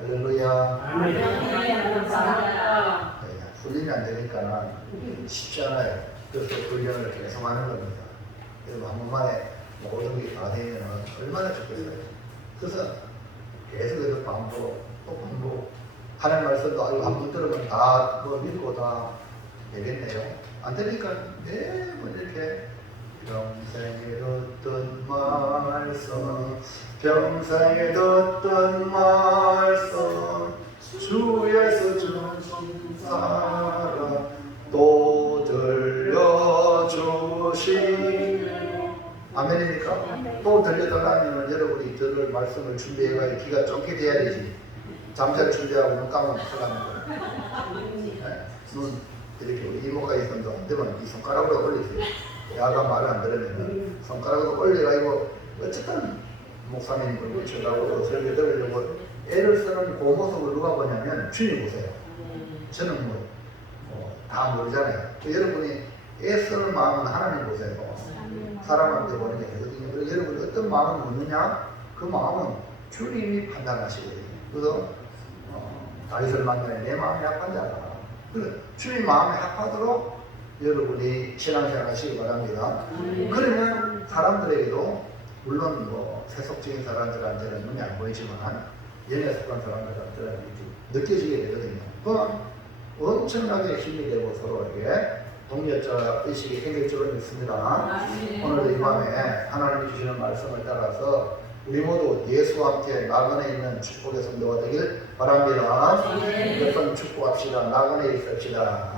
할렐루야. 감사합니다. 훈련이 안 되니까 쉽지 않아요. 그래서 훈련을 계속 하는 겁니다. 그래서 한 번만에 모든 게 다 되면 얼마나 좋겠어요. 그래서 계속해서 반복, 또 반복. 하나님 말씀도 한번 들으면 다 믿고 다 되겠네요. 안 되니까 매번 이렇게 평생에 듣던 말씀, 평생에 듣던 말씀, 주에서 주신 사랑 또 들려주시. 아멘입니까? 또 들려달라면 여러분이 들을 말씀을 준비해가지고 귀가 쫑게 돼야 되지. 잠잘 준비하고 눈 감으면 큰일 나는 거예요. 눈 이렇게 우리 이모가 있었는데 안 되면 이 손가락으로 올리세요. 야가 말을 안 들으면 손가락으로 올려가지고 어쨌든 목사님 고쳐가고 설교 들으려고 애를 쓰는 그 모습을 누가 보냐면 주님 보세요. 저는 다 모르잖아요. 여러분이 애 쓰는 마음은 하나님 보세요. 사람한테 보는 게 아니거든요. 그래서 여러분이 어떤 마음을 묻느냐 그 마음은 주님이 판단하시거든요. 그래서 다윗을 만나니 내 마음이 약한지 알아. 주님 마음에 합하도록 여러분이 신앙생활 하시기 바랍니다. 그러면 사람들에게도 물론 세속적인 사람들한테는 눈이 안 보이지만 연애 속한 사람들한테는 느껴지게 되거든요. 그건 엄청나게 힘이 되고 서로에게 동료자 의식이 생길 줄은 믿습니다. 오늘도 이 밤에 하나님이 주시는 말씀을 따라서 우리 모두 예수와 함께 나그네 있는 축복의 성도가 되길 바랍니다. 몇번 축복합시다. 나그네 있읍시다.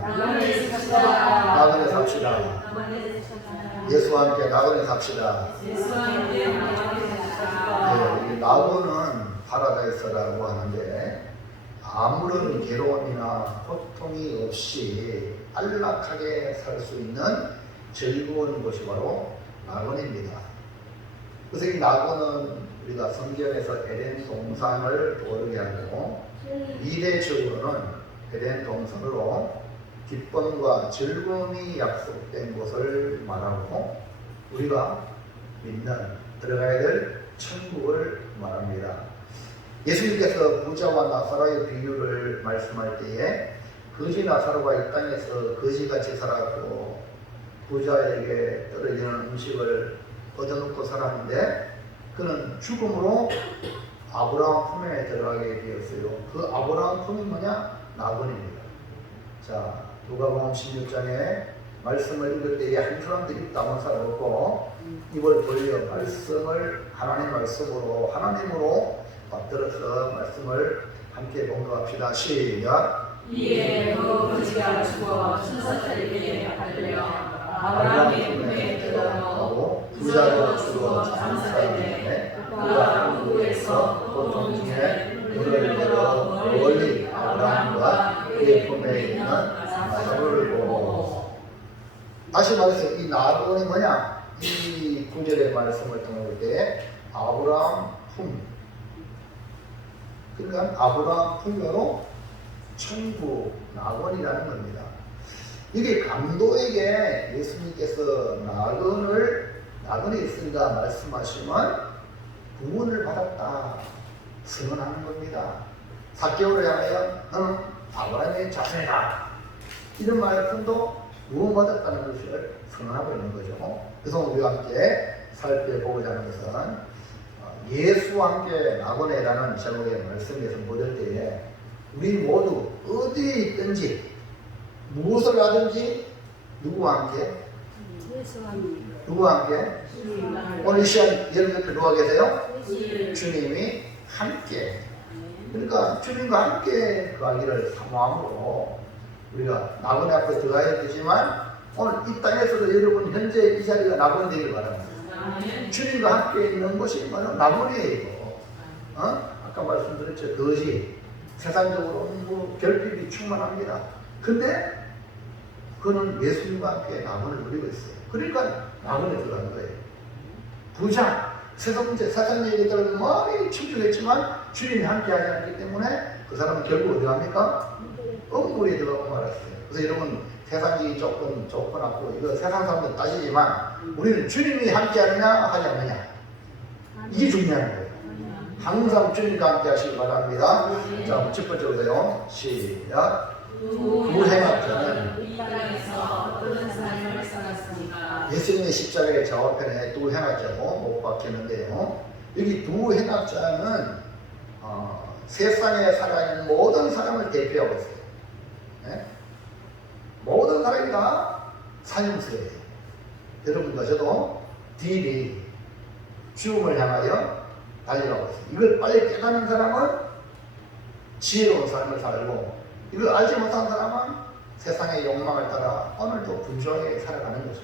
나그네 삽시다. 예수와 함께 나그네 삽시다. 네, 나그는 파라다이스라고 하는데 아무런 괴로움이나 고통이 없이 안락하게 살 수 있는 즐거운 곳이 바로 나그네입니다. 그래서 이 나그는 우리가 성경에서 에덴 동산을 떠오르게 하고 미래적으로는 에덴 동산으로 기쁨과 즐거움이 약속된 곳을 말하고 우리가 믿는 들어가야 될 천국을 말합니다. 예수님께서 부자와 나사로의 비유를 말씀할 때에 거지 나사로가 이 땅에서 거지같이 살았고 부자에게 떨어지는 음식을 얻어놓고 살았는데 그는 죽음으로 아브라함 품에 들어가게 되었어요. 그 아브라함 품이 뭐냐? 나그네입니다. 자, 누가복음 16장에 말씀을 읽을 때에 한 사람도 입 다문 사람 없고 입을 벌려 말씀을 하나님 말씀으로 하나님으로 받들어서 말씀을 함께 봉독합시다. 시작. 이에 그 거지가 죽어 순사자에게 받들려 아브라함의 품에 들어가고 부자도 죽어 장사되네 그가 한국에서 보통 중에 눈을 들어 멀리 아브라함과 그의 품에 있는 나사로를 보고. 다시 말해서 이 나그네이 뭐냐? 이 구절의 말씀을 통할 때 아브라함 품, 그러니까 아브라함 품으로 천국 나그네이라는 겁니다. 이게 강도에게 예수님께서 나그네 있습니다 말씀하시면 구원을 받았다 선언하는 겁니다. 삭개오를 향하여 너는 아브라함의 자손이다 이런 말씀도 구원받았다는 것을 선언하고 있는 거죠. 그래서 우리가 함께 살펴보고자 하는 것은 예수와 함께 나그네라는 제목의 말씀에서 보실 때에 우리 모두 어디에 있든지 무엇을 하든지 누구와 함께? 누구와 함께? 오늘 이 시간 여러분 옆에 누가 계세요? 주님이 함께. 그러니까 주님과 함께 가기를 사모함으로 우리가 나그네 앞에 들어가야 되지만 오늘 이 땅에서도 여러분 현재 이 자리가 나그네 되길 바랍니다. 주님과 함께 있는 곳이 바로 나그네이고 아까 말씀드렸죠. 거지 세상적으로 결핍이 충만합니다. 근데 그는 예수님과 함께 나그네를 누리고 있어요. 그러니까 나그네 들어간 거예요. 부자, 세상 문제, 사상 얘기들은 많이 충족했지만 주님이 함께 하지 않기 때문에 그 사람은 결국 어디 갑니까? 억울에 들어가고 말았어요. 그래서 여러분 세상적인 조건 좋고 나쁘고 이거 세상 사람들 따지지만 우리는 주님이 함께 하느냐 하지 않느냐 이게 중요한 거예요. 항상 주님과 함께 하시기 바랍니다. 자, 첫 번째 보세요. 시작. 두 행악자는 이 땅에서 어떤 삶을 살았습니까? 예수님의 십자가의 좌우편에 두 행악자로 못 박혔는데요. 여기 두 행악자는 세상에 살아있는 모든 사람을 대표하고 있어요. 네? 모든 사람이 다 사형수예요. 여러분과 저도 D-Day, 죽음을 향하여 달려가고 있어요. 이걸 빨리 깨닫는 사람은 지혜로운 삶을 살고, 이걸 알지 못한 사람은 세상의 욕망을 따라 오늘도 분주하게 살아가는 거죠.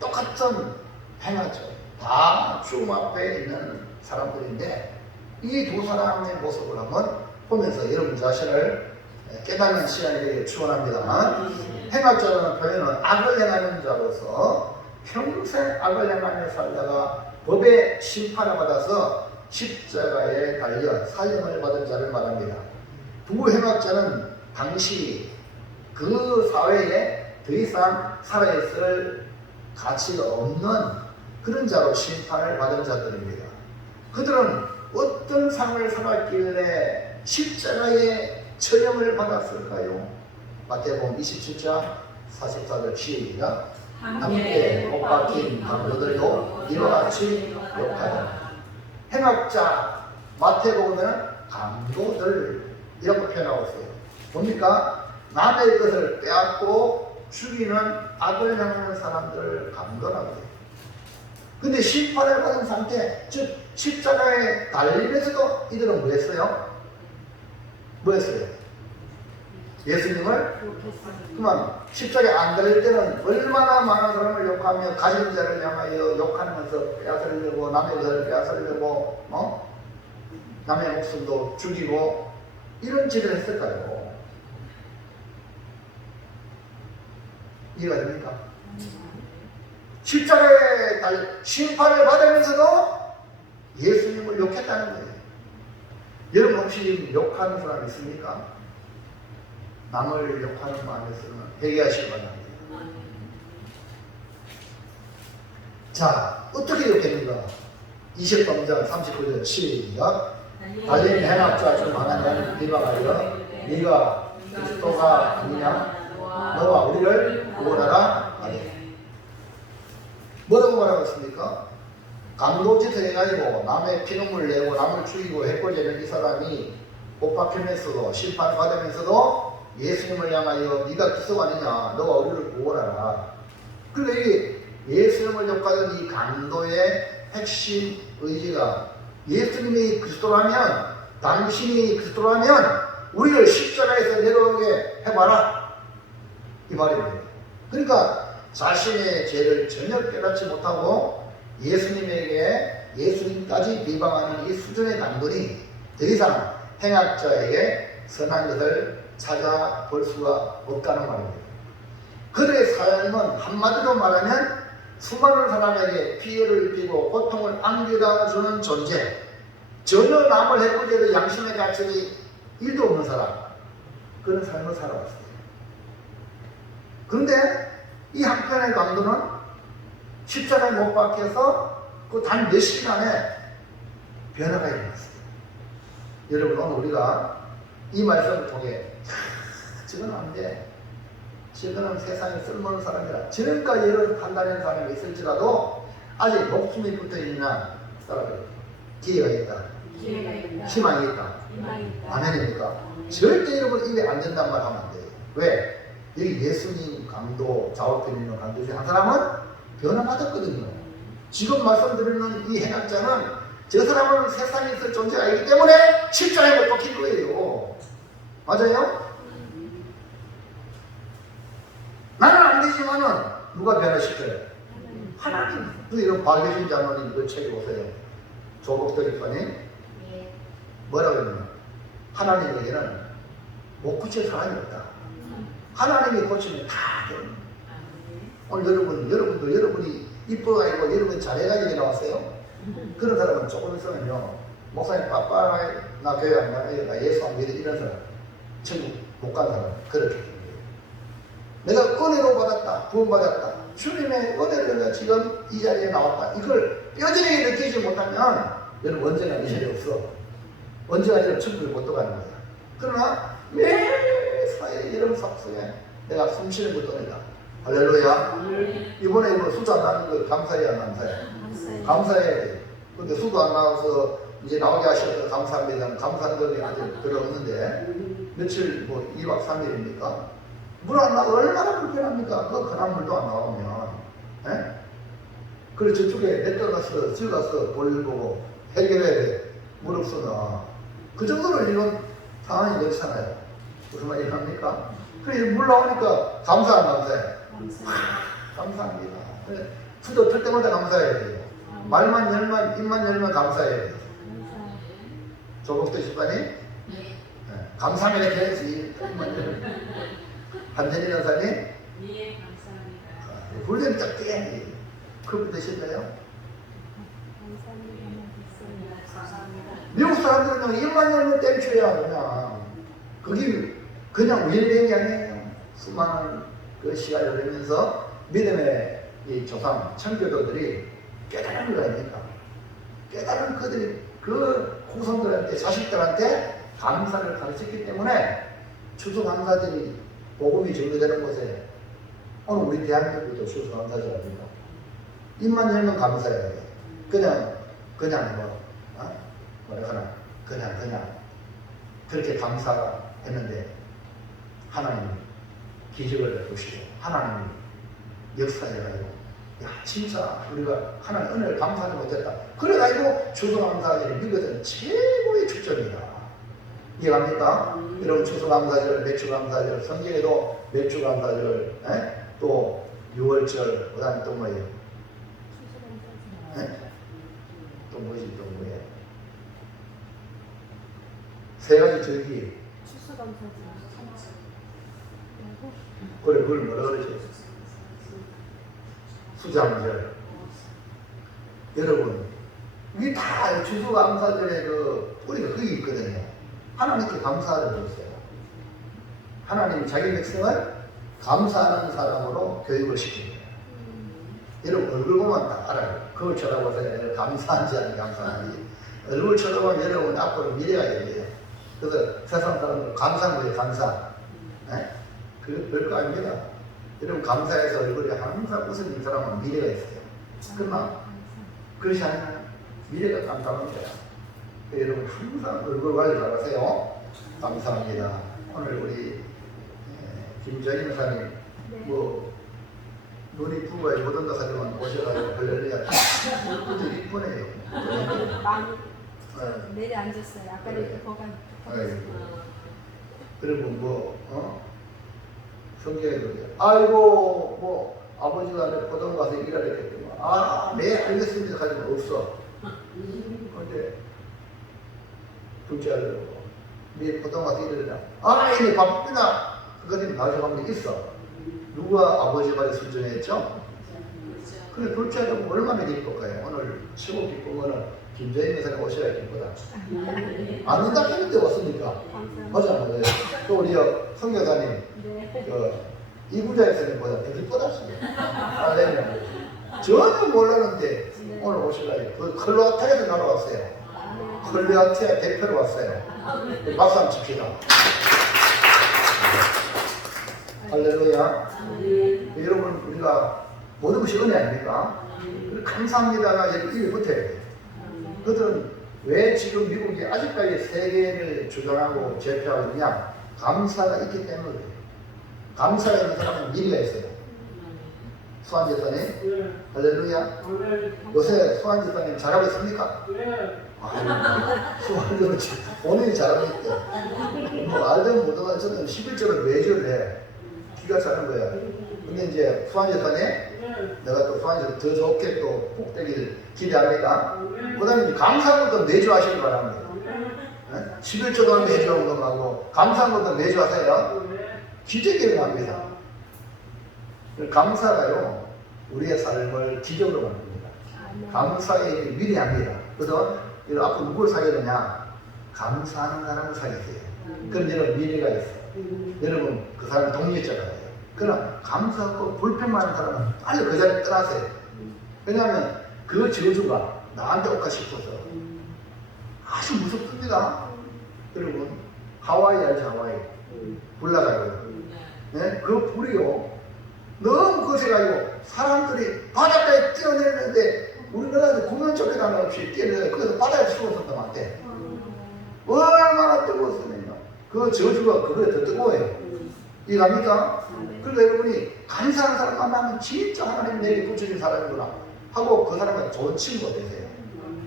똑같은 행하죠. 다 죽음 앞에 있는 사람들인데 이 두 사람의 모습을 한번 보면서 여러분 자신을 깨닫는 시간이 되길 축원합니다만, 행악자라는 표현은 악을 행하는 자로서 평생 악을 행하며 살다가 법의 심판을 받아서 십자가에 달려 사형을 받은 자를 말합니다. 두 행악자는 당시 그 사회에 더 이상 살아있을 가치가 없는 그런 자로 심판을 받은 자들입니다. 그들은 어떤 삶을 살았길래 십자가에 처형을 받았을까요? 마태복음 27장 44절 시작. 함께 못 박힌 강도들도 이와 같이 욕하더라. 행악자 마태복음은 강도들이라고 표현하고 있어요. 뭡니까? 남의 것을 빼앗고 죽이는 악을 향하는 사람들을 강도라고 해요. 근데 심판을 받은 상태, 즉 십자가에 달리면서도 이들은 뭐 했어요? 뭐 했어요? 예수님을? 그만 십자가에 안 달릴 때는 얼마나 많은 사람을 욕하며 가진 자를 향하여 욕하면서 빼앗으려고, 남의 것을 빼앗으려고 남의 목숨도 죽이고 이런 짓을 했을까요? 이해가 됩니까? 십자가에 심판을 받으면서도 예수님을 욕했다는 거예요. 여러분 혹시 욕하는 사람 있습니까? 남을 욕하는 마음에서는 회개하시기 바랍니다. 자, 어떻게 욕했는가? 23장 39절 시작. 달린 행악자 중 하나는 비방하여 네가 그리스도가 아니냐? 너와 우리를 구원하라 하니. 뭐라고 말하고 있습니까? 강도짓을 해가지고 남의 피눈물 내고 남을 죽이고 해코지는 이 사람이 못 박히면서도 심판을 받으면서도 예수님을 향하여 네가 그리스도가 아니냐, 너와 우리를 구원하라. 그런데 이게 예수님을 욕하던 이 강도의 핵심 의지가 예수님이 그리스도라면, 당신이 그리스도라면 우리를 십자가에서 내려오게 해봐라, 이 말입니다. 그러니까 자신의 죄를 전혀 깨닫지 못하고 예수님까지 비방하는 이 수준의 강도니 더 이상 행악자에게 선한 것을 찾아볼 수가 없다는 말입니다. 그들의 삶은 한마디로 말하면 수많은 사람에게 피해를 입히고 고통을 안겨다 주는 존재, 전혀 남을 해코지해도 양심의 가책이 1도 없는 사람, 그런 삶을 살아왔어요. 그런데 이 한편의 강도는 십자가에 못 박혀서 그 단 몇 시간에 변화가 일어났어요. 여러분, 오늘 우리가 이 말씀을 통해 저건 안 돼, 저거는 세상에 쓸모없는 사람이라, 저런까지 이런 판단하는 사람이 있을지라도 아직 목숨이 붙어있는 사람이 기회가 있다, 희망이 있다. 아멘입니까? 절대 여러분 입에 안 된단 말 하면 안 돼요. 왜? 여기 예수님 강도, 좌우편에 있는 강도 중에 한 사람은 변화받았거든요. 지금 말씀드리는 이 행악자는 저 사람은 세상에 있을 존재가 아니기 때문에 십자가에 못 박힌 거예요. 맞아요? 나는 안 되지만은 누가 변화시켜요? 하나님. 이런 박예진 장로님 그 책에 보세요. 조국도리판이 뭐라고 했냐면 하나님에게는 못 고칠 사람이 없다. 하나님이 고치면 다 돼요. 오늘 여러분도 여러분이 이뻐가지고 여러분이 잘해가지고 나왔어요. 그런 사람은 조금 있으면요, 목사님 빠빠 나 교회 안 가요, 나 예수 안 믿어, 이런 사람 천국 못 간 사람 그렇게 됩니다. 내가 은혜로 받았다, 구원받았다, 주님의 은혜를 내가 지금 이 자리에 나왔다, 이걸 뼈저리게 느끼지 못하면 여러분 언제나 이 자리에 없어. 언제가 아니라 천국에 못 들어가는 거야. 그러나 매사에 여러분 속에 내가 숨 쉬는 것도 아니다. 할렐루야. 이번에 이거 수도 안 나는 거 감사해야 안 감사해? 감사해야 돼. 근데 수도 안 나와서 이제 나오게 하셔서 감사합니다. 감사하는 것이 아직 별로 없는데 며칠 뭐 2박 3일입니까? 물 안 나오면 얼마나 불편합니까? 그 흔한 물도 안 나오면. 에? 그래서 저쪽에 냇가 가서 저 가서 볼 보고 해결해야 돼. 물 없으나. 그 정도로 이런 상황이 그렇잖아요. 무슨 말이 합니까? 그래 물 나오니까 감사 안 감사해? 감사합니다. 그래, 수도 틀 때마다 감사해야 돼요. 말만 열면 입만 열면 감사해야 돼요. 조국도 집안이 네. 감사하면 이렇게 해야지. 한전이 변사님 예, 감사합니다. 훈련이 딱 돼야 돼. 그분 되실까요? 미국 사람들은 입만 열면 땡초야 그냥. 그게 그냥 우연이 아니에요. 수많은 그 시간이 흐르면서 믿음의 이 조상 청교도들이 깨달은 거 아닙니까? 깨달은 그들이 그 후손들한테 자식들한테 감사를 가르쳤기 때문에 추수감사절이 복음이 전개되는 곳에 오늘 우리 대한민국도 추수감사절 아닙니까? 입만 열면 감사해야 돼. 그냥 뭐라 하나 그냥 그렇게 감사했는데 하나님 기적을 보시고 하나님 역사해가지고 야 진짜 우리가 하나님 은혜를 감사하지 못했다. 그래가지고 추수감사절이 미국에서는 최고의 축전이다. 이해갑니까? 여러분 추수감사절, 매출감사절, 성경에도 매출감사절, 또 6월절, 그 다음에 또 뭐예요? 또 뭐지 또 뭐예요? 세 가지 절기. 그래 그걸 뭐라 그러지? 수장절. 여러분 이게 다 추수감사절의 그 뿌리가 거기 있거든요. 하나님께 감사를 해주세요. 하나님이 자기 백성을 감사하는 사람으로 교육을 시킵니다. 여러분 얼굴 보면 다 알아요. 그걸 쳐다보세요. 감사한지 안 감사한지. 얼굴 쳐다보면 여러분 앞으로 미래가 열려요. 그래서 세상 사람들 감사한 거예요. 감사. 그게 별거 아닙니다. 여러분 감사해서 얼굴에 항상 웃는 사람은 미래가 있어요. 그러나 그렇지 않아요. 미래가 깜깜한 거야. 여러분 항상 얼굴 관리 잘하세요. 감사합니다. 오늘 우리 김정인 목사님 뭐 눈이 부부에 못 온다 하지만 오셔가지고 할렐루야 되게 이쁘네요. 많이 내려앉았어요. 아까 이렇게 보관. 그리고 성경에도 아이고 뭐 아버지가 내 포도원 가서 일하랬겠지만 네 알겠습니다 하지만 없어. 근데 둘째 아들 네 포도원 가서 일하랬냐? 이제 바쁘구나. 그거는 가져가면 있어. 누가 아버지가 순종했죠? 근데 둘째 아들은 얼마나 기쁠까요? 오늘 최고 기쁜 거는 김정인 여사님 오셔야 기쁘다. 안 온다 했는데 왔으니까. 맞아요. 또 우리 성교사님 이구자 여사님보다 더 기쁘다습니다. 할렐루야. 전혀 몰랐는데 오늘 오실라요. 그 클로아티아에서 날아왔어요. 클로아티아 대표로 왔어요. 박수 한번 칩시다. 할렐루야. 여러분 우리가 모든 것이 은혜 아닙니까? 감사합니다가 입에 붙어야 돼요. 그들은 왜 지금 미국이 아직까지 세계를 주장하고 제패하고 있냐? 감사가 있기 때문에. 감사가 있는 사람은 미래가 있어요. 수환제사님, 할렐루야. 요새 수환제사님 잘하고 있습니까? 수환제사님 본인이 잘하고 있대. 뭐 알든 모든 저는 11절을 매주 해. 기가 차는 거야. 근데 이제 수환제사님, 내가 또 수환제사 더 좋게 또 복되기를 기대합니다. 그 다음에 감사한 것도 매주 하시기 바랍니다. 11조도 매주 하는 것하고 감사한 것도 매주 하세요. 기적이 일어납니다. 감사가요 우리의 삶을 기적으로 만듭니다. 감사의 위대합니다. 그래서 앞으로 누굴 사귀느냐? 감사하는 사람을 사귀세요. 그럼 여러분 미래가 있어요. 여러분 그 사람 독립자가 돼요. 그러나 감사하고 불평 많은 사람은 빨리 그 자리에 떠나세요. 왜냐하면 그 저주가 나한테 올까 싶어서 아주 무섭습니다. 여러분, 하와이 알죠? 하와이. 불 나가요. 네? 그 불이요. 너무 거세가지고 사람들이 바닷가에 뛰어내리는데 우리나라에서 공연적인 하나 없이 뛰어내려 그래서 바다에 죽었었단 말이에요. 얼마나 뜨거웠으면요. 그 저주가 그거에 더 뜨거워요. 이해갑니까? 그래서 여러분이 감사한 사람 만나면 진짜 하나님 내게 붙여진 사람이구나 하고 그 사람과 좋은 친구가 되세요.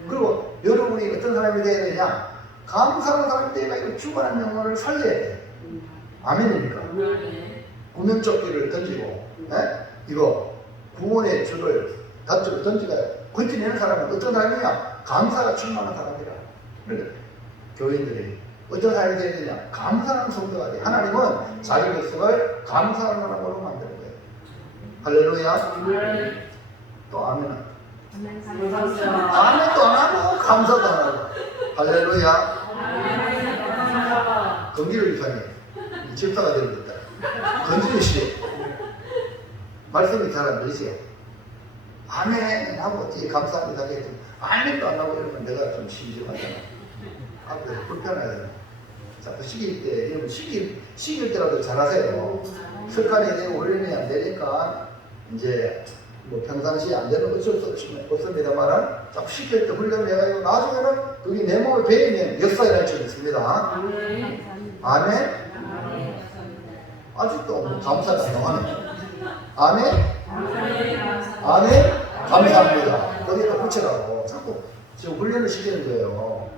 그리고 여러분이 어떤 사람이 되어야 되냐? 감사한 사람이 되어야 죽어난 영혼을 살려야 돼요. 아멘입니까? 구명조끼를 던지고 이거 구원의 줄을 닫고 던지가 건지내는 사람은 어떤 사람이냐? 감사가 충만한 사람이라. 그러니까 교인들이 어떤 사람이 되어야 되냐? 감사하는 성도가 돼. 하나님은 자기 백성을 감사하는 사람으로 만드는 거예요. 할렐루야. 또 아멘은 아멘도 안 하고 감사도 안 하고. 할렐루야. 건기를 이상해. 집사가 되는 것 같다. 건지는 씨 말씀이 잘 안 들리세요? 아멘 하고 어떻게 감사합니다 하겠죠. 아멘도 안 하고 이러면 내가 좀 심심하잖아. 앞에서 불편하잖아. 자꾸 시길 때 이러면 시길 때라도 잘하세요. 석간이 되고 훈련이 안 되니까 이제 뭐 평상시에 안 되는 어쩔 수 없습니다만은 자꾸 시킬 때 훈련을 해가지고 나중에는 그게 내 몸에 배이면 역사에 날 줄 있습니다. 아멘. 아직도 뭐 감사가 안 나오네. 아멘. 아멘. 감사합니다. 거기에다 붙여라고 자꾸 지금 훈련을 시키는 거예요.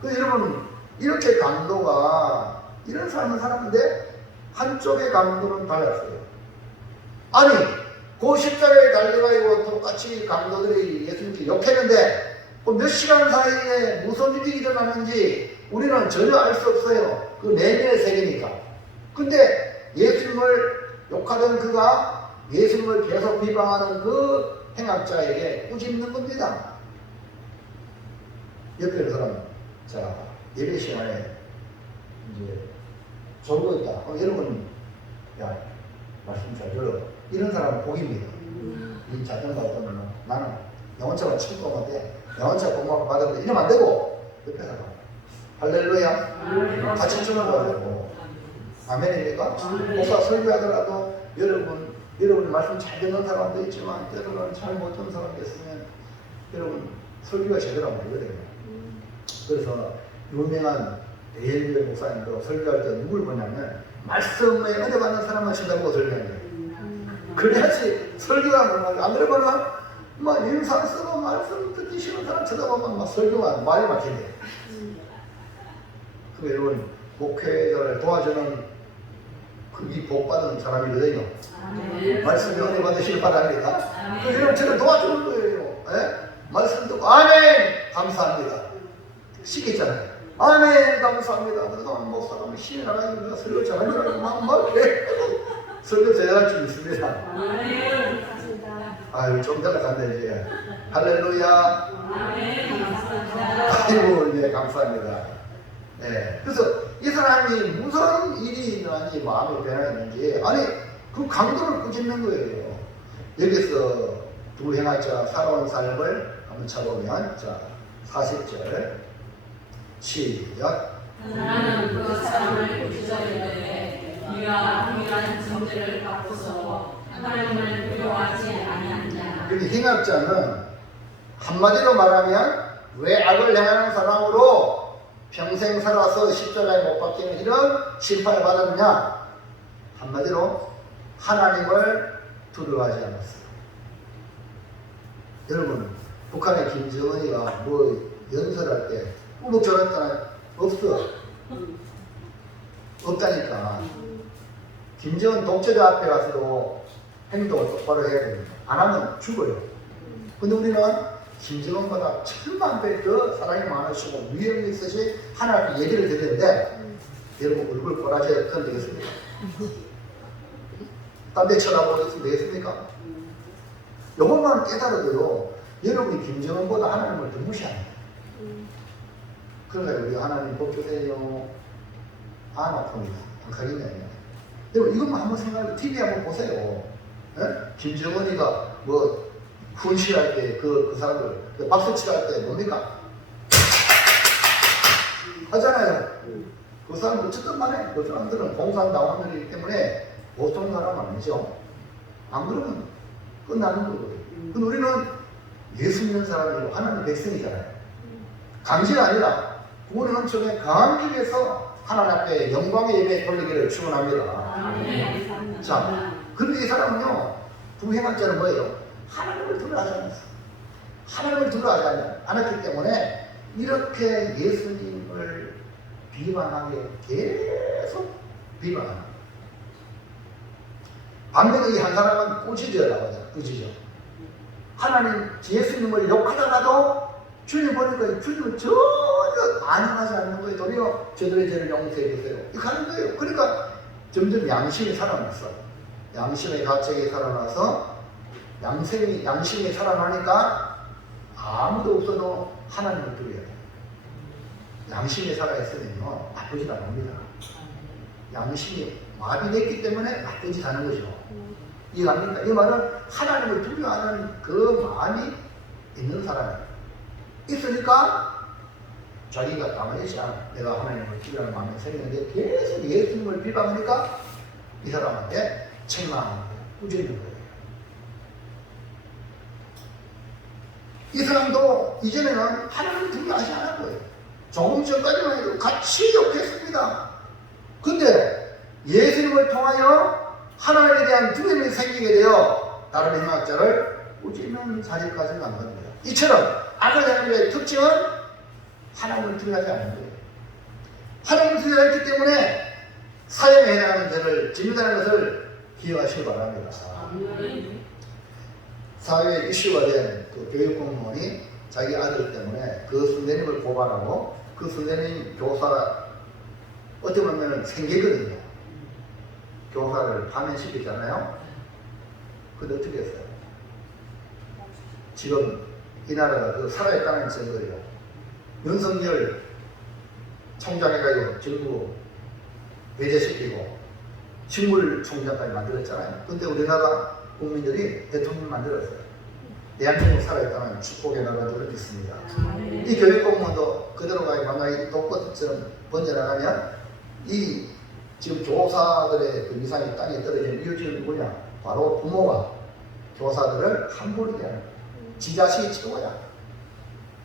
그 여러분 이렇게 강도가 이런 사람은 사람인데 한쪽의 강도는 달랐어요. 아니 그 십자가에 달려가지고 똑같이 강도들이 예수님께 욕했는데 그 몇 시간 사이에 무슨 일이 일어나는지 우리는 전혀 알 수 없어요. 그 내면의 세계니까. 근데 예수님을 욕하던 그가 예수님을 계속 비방하는 그 행악자에게 꾸짖는 겁니다. 옆에 그 사람, 자, 예배 시간에 이제 졸고 있다. 여러분, 야, 말씀 잘 들어. 이런 사람은 복입니다. 이 자전거 어쩌면 나는 영혼차가 친구가 돼. 영혼차 공부하고 받았는데 이러면 안 되고, 옆에 사람. 할렐루야. 같이 주는 거예요. 아멘입니까? 목사 설교하더라도 여러분 말씀 잘 듣는 사람도 있지만 때로는 잘 못 듣는 사람도 있으면 여러분 설교가 제대로 안 되거든요. 그래서 유명한 대일교회 목사님도 설교할 때 누굴 보냐면 말씀에 은혜 받는 사람만 쳐다보고 설교하는 거예요. 그래야지 설교가 norm하죠. 안 그러면은 막 인상 쓰고 말씀 듣기 싫은 사람 쳐다보면 막 설교가 말이 막히네. 그 여러분 목회자를 도와주는 그게 복받은 사람이거든요. 말씀에 은혜 받으시길 바랍니다. 그 여러분 저를 도와주는 거예요. 말씀 듣고 아멘 감사합니다. 시키잖아요. 아멘 감사합니다. 그동안 목사가 힘이 나가지고 설교 잘하는 줄 알고 막 그래. 설교 제대로 줄 있습니다. 아유 좀 잘나간다 이제. 할렐루야. 아이고 예 감사합니다. 네. 그래서 이 사람이 무슨 일이 일어나는지 마음이 변화했는지 아니 그 강도를 꾸짖는 거예요. 여기서 두 행하자 살아온 삶을 한번 쳐보면 자 40절 시작. 나는 그 사람을 꾸짖었는데 네가 동일한 정죄를 갚고서 하나님을 두려워하지 아니하느냐. 여기 행악자는 한마디로 말하면 왜 악을 행하는 사람으로 평생 살아서 십자가에 못 박히는 이런 심판을 받았느냐? 한마디로 하나님을 두려워하지 않았어요. 여러분 북한의 김정은이가 뭐 연설할 때 우묵절었잖아요. 없어. 없다니까. 김정은 독재자 앞에 가서도 행동을 똑바로 해야 됩니다. 안 하면 죽어요. 근데 우리는 김정은보다 1000만 배 더 사랑이 많으시고 위험이 있으시 하나님께 얘기를 드리는데 여러분 얼굴 꼬라지에 던지겠습니까? 딴 데 쳐다보고 있으면 되겠습니까? 이것만 깨달아도요 여러분이 김정은보다 하나님을 더 무시합니다. 그러니까 우리 하나님 복주세요 안 아픕니다. 안 가겠냐. 여러분 이것만 한번 생각해 TV 한번 보세요. 김정은이가 뭐 훈시할 때 그 사람들 박수 치할 때 뭡니까? 하잖아요. 그 사람 어쨌든 간에 그 사람들은 공산당원들이기 때문에 보통 사람 아니죠. 안 그러면 끝나는 거거든요. 근데 우리는 예수 믿는 사람이고 하나님 백성이잖아요. 강제가 아니라 부모는 처음에 강한 길에서 하나님 앞에 영광의 예배 돌리기를 축원합니다. 자, 그런데 이 사람은요, 부행할 자는 뭐예요? 하나님을 두려워하지 않았어. 하나님을 두려워하지 않았기 때문에 이렇게 예수님을 비방하게 계속 비방합니다. 반면에 이 한 사람은 꾸짖어라고 하죠. 꾸짖어. 하나님 예수님을 욕하다가도 주님 보니까 주님을 전혀 반응하지 않는 거예요. 도리어 저들의 죄를 용서해 주세요. 이렇게 하는 거예요. 그러니까 점점 양심이 살아났어. 양심의 가책이 살아나서 양심이 살아나니까 아무도 없어도 하나님을 두려워야 돼. 양심이 살아있으면요 나쁘지 않습니다. 양심이 마비됐기 때문에 나쁘지 않은 거죠. 이해합니까? 이 말은 하나님을 두려워하는 그 마음이 있는 사람이에요. 있으니까 자기가 가만히 있지 않아. 내가 하나님을 두려워하는 마음이 생기는데 계속 예수님을 비방하니까 이 사람한테 책망하는 거예요. 꾸짖는 거예요. 이 사람도 이전에는 하나님을 두려워하지 않았고요. 조금 전까지만 해도 같이 욕했습니다. 근데 예수님을 통하여 하나님에 대한 두려움이 생기게 되어 다른 행악자를 꾸짖는 자리까지 간 겁니다. 이처럼 아가자님의 특징은 하나님을 두려워하지 않는 거예요. 하나님을 두려워했기 때문에 사형에 해당하는 죄를 짓는다는 것을 기억하시기 바랍니다. 사회에 이슈가 된 그 교육 공무원이 자기 아들 때문에 그 선생님을 고발하고 그 선생님 교사 어떻게 보면 생계거든요. 교사를 파면시켰잖아요. 근데 어떻게 했어요? 지금 이 나라가 그 살아있다는 증거예요. 윤석열 총장해가지고 전부 배제시키고 식물총장까지 만들었잖아요. 근데 우리나라 국민들이 대통령 만들었어요. 대한민국 살아있다는 축복의 나라들을 믿습니다. 이 교육 공무원도 그대로 가게 만약에 독버섯처럼 번져나가면 이 지금 교사들의 그 위상이 땅에 떨어지는 이유는 누구냐? 바로 부모가 교사들을 함부로 대하는 지 자식이 최고야.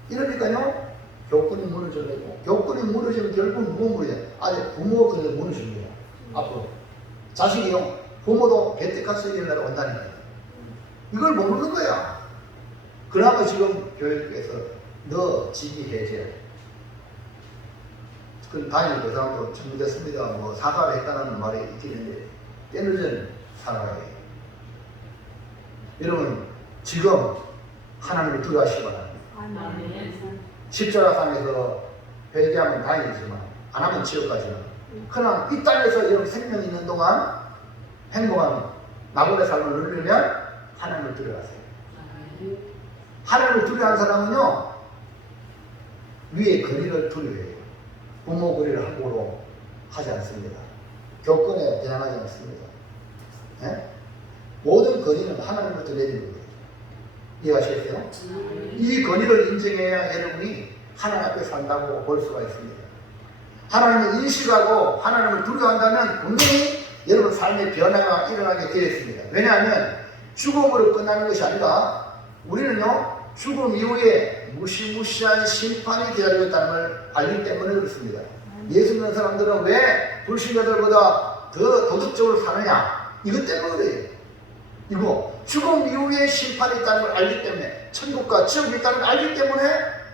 이러니까요 교권이 무너져가지고 교권이 무너지면 결국 누구 무너져? 아직 부모 그대로 무너집니다. 앞으로 자식이요 부모도 배때가스 일날 온다니까 이걸 모르는 거야. 그나마 지금 교육에서 너 직위해제 그 다행히 그 사람도 잘못했습니다. 뭐 사과를 했다는 말이 있긴 했는데 때늦은 사과예요. 여러분 지금 하나님을 두려워하시기 바랍니다. 십자가상에서 회개하면 다행이지만 안 하면 지옥 가지만 그러나 이 땅에서 여러분 생명 있는 동안 행복한 나보다 삶을 누리면 하나님을 두려워하세요. 하나님을 두려워하는 사람은요 위의 거리를 두려워해요. 부모 거리를 함부로 하지 않습니다. 교권에 대항하지 않습니다. 네? 모든 거리는 하나님부터 내리는 거예요. 이해하시겠어요? 이 거리를 인정해야 여러분이 하나님 앞에 산다고 볼 수가 있습니다. 하나님을 인식하고 하나님을 두려워한다면 분명히 여러분 삶의 변화가 일어나게 되어 있습니다. 왜냐하면 죽음으로 끝나는 것이 아니라 우리는요 죽음 이후에 무시무시한 심판이 기다리고 있다는 걸 알기 때문에 그렇습니다. 예수 믿는 사람들은 왜 불신자들보다 더 도덕적으로 사느냐? 이것 때문에 그래요. 이거 죽음 이후에 심판이 있다는 걸 알기 때문에 천국과 지옥이 있다는 걸 알기 때문에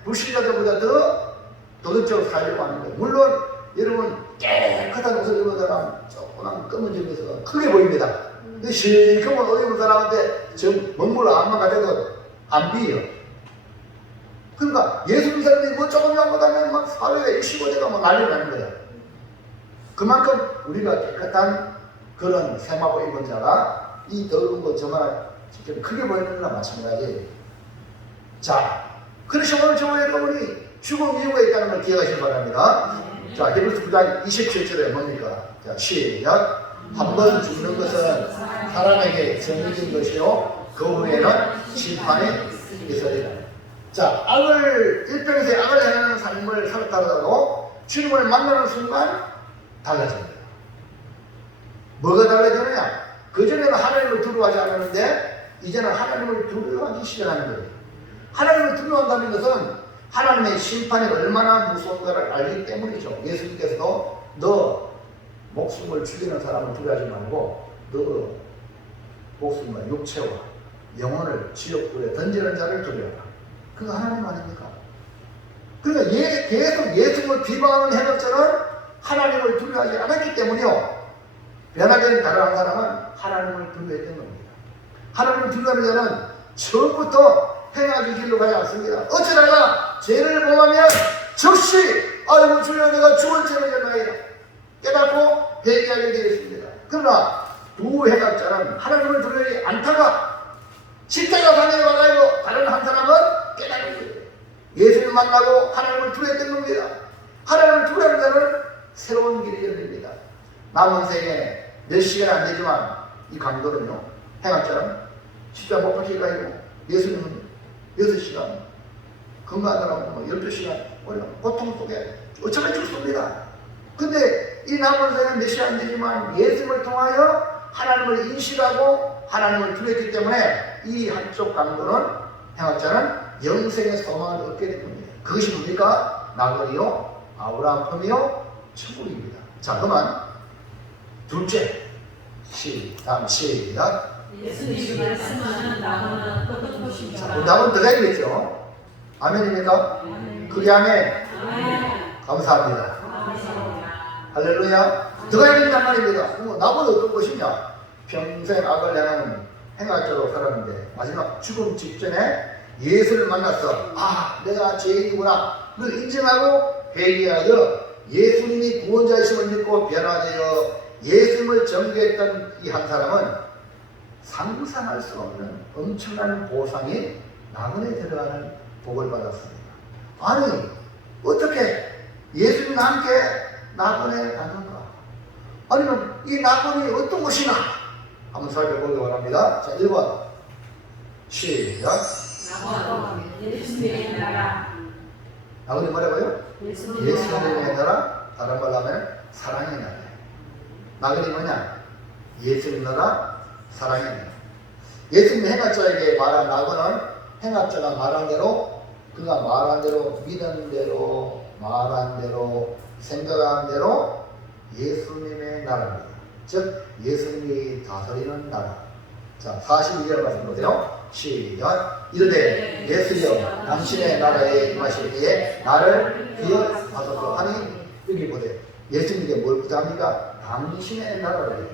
불신자들보다 더 도덕적으로 살려고 하는 거예요. 물론 여러분 깨끗한 옷을 입은 사람 조그만 검은색 옷은 크게 보입니다. 근데 실컷 옷 입은 사람한테 좀 먹물로 안만 가져도 안 비요. 그러니까 예수 믿는 사람들이 뭐 조금 잘못하면 막 사회에 15대가 뭐 난리 나는 거야. 그만큼 우리가 깨끗한 그런 세마포 입은 자가 이 더러운 거 정말 좀 크게 보이는 거나 마찬가지예요. 자, 그래서 오늘 저와 여러분이 죽음 이유가 있다는 걸 기억하시기 바랍니다. 자, 히브리서 9장 27절에 뭡니까? 자, 시작. 한 번 죽는 것은 사람에게 정해진 것이요 그 후에는 심판이 있으리라. 자, 일평생 악을 행하는 삶을 살았다고 주님을 만나는 순간 달라집니다. 뭐가 달라지느냐? 그전에는 하나님을 두려워하지 않았는데 이제는 하나님을 두려워하기 시작하는 거예요. 하나님을 두려워한다는 것은 하나님의 심판이 얼마나 무서운가를 알기 때문이죠. 예수님께서도 너 목숨을 죽이는 사람을 두려워하지 말고 너 목숨과 육체와 영혼을 지옥불에 던지는 자를 두려워하라. 그거 하나님 아닙니까? 그러니까 계속 예수님을 비방하는 행역자는 하나님을 두려워하지 않았기 때문이요. 변화된 다른 한 사람은 하나님을 두려워했던 겁니다. 하나님을 두려워하는 자는 처음부터 행하기 길로 가지 않습니다. 어찌다가 죄를 범하면 즉시 아이고 주여 내가 죽을 죄를 졌나이다 깨닫고 회개하게 되어 있습니다. 그러나 두 행악자는 하나님을 두려워하지 않다가 십자가 반응에 와가지고 다른 한 사람은 깨닫는 거예요. 예수를 만나고 하나님을 두려워했던 겁니다. 하나님을 두려워하는 자는 새로운 길이 열립니다. 남은 생에 몇 시간 안 되지만 이 강도는요, 행악자는 십자가 못 박히게 가지고 예수님은 6시간, 건강하더라고 12시간 고통 속에 어쩌면 죽습니다. 근데 이 남은 생에 몇 시간 안 되지만 예수님을 통하여 하나님을 인식하고 하나님을 두려웠기 때문에 이 한쪽 강도는 행악자는 영생의 소망을 얻게 된 겁니다. 그것이 뭡니까? 나그네요, 아브라함 품이요, 천국입니다. 자, 그러면 둘째, 시작. 예수님이 말씀하는 나무는 어떤 것인가? 나무는 더 가야겠죠? 아멘입니까? 그게 아멘. 감사합니다. 할렐루야. 더 가야 된단 말입니다. 나무는 어떤 것이냐? 평생 악을 행하는 행악자로 살았는데 마지막 죽음 직전에 예수를 만나서 내가 죄인이구나 를 인정하고 회개하여 예수님이 구원자이심을 믿고 변화되어 예수님을 전개했던 이 한 사람은 상상할 수 없는 엄청난 보상이 나그네에 들어가는 복을 받았습니다. 아니 어떻게 예수님과 함께 나그네에 가는가? 아니면 이 나그네이 어떤 것이나 한번 살펴보기 바랍니다. 자, 1번 시작. 예수님의 나라. 나그네 뭐라고요? 예수님의 나라, 다른 말로 하면 사랑의 나라. 나그네 뭐냐? 예수님 나라, 사랑의 나라. 예수님 행악자에게 말한 나그네는 행악자가 말한 대로 그가 말한 대로 믿은 대로 말한 대로 생각한 대로 예수님의 나라입니다. 즉 예수님이 다스리는 나라. 자, 42절 말씀 보세요. 시작. 이르되 예수여 당신의 나라에 임하실 때에 나를 기억하소서 하니 여기 보세요. 예수님께 뭘 부탁합니까? 당신의 나라를.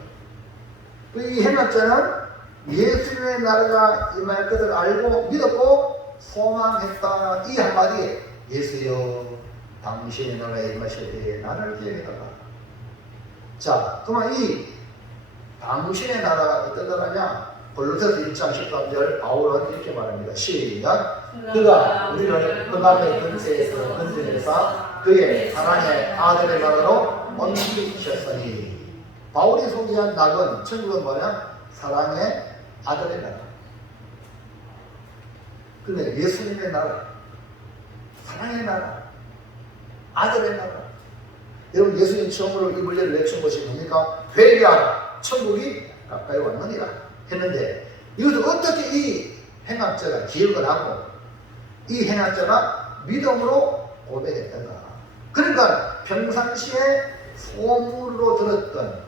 이 행악자는 예수님의 나라가 임할 것을 알고 믿었고 소망했다. 이 한마디에 예수여 당신의 나라에 임하실 때에 나를 기억해달라. 자, 그러면 이 당신의 나라가 어떤 나라냐? 골로새서 1장 13절 바울은 이렇게 말합니다. 시작. 그가 우리를 흑암의 권세에서 건져내사 그의 사랑의 아들의 나라로 옮기셨으니. 바울이 소개한 낙은 천국은 뭐냐? 사랑의 아들의 나라. 근데 예수님의 나라, 사랑의 나라, 아들의 나라. 여러분 예수님 처음으로 이 문제를 내친 것이 뭡니까? 회개하라, 천국이 가까이 왔느니라 했는데 이것을 어떻게 이 행악자가 기억을 하고 이 행악자가 믿음으로 고백했던가? 그러니까 평상시에 소문으로 들었던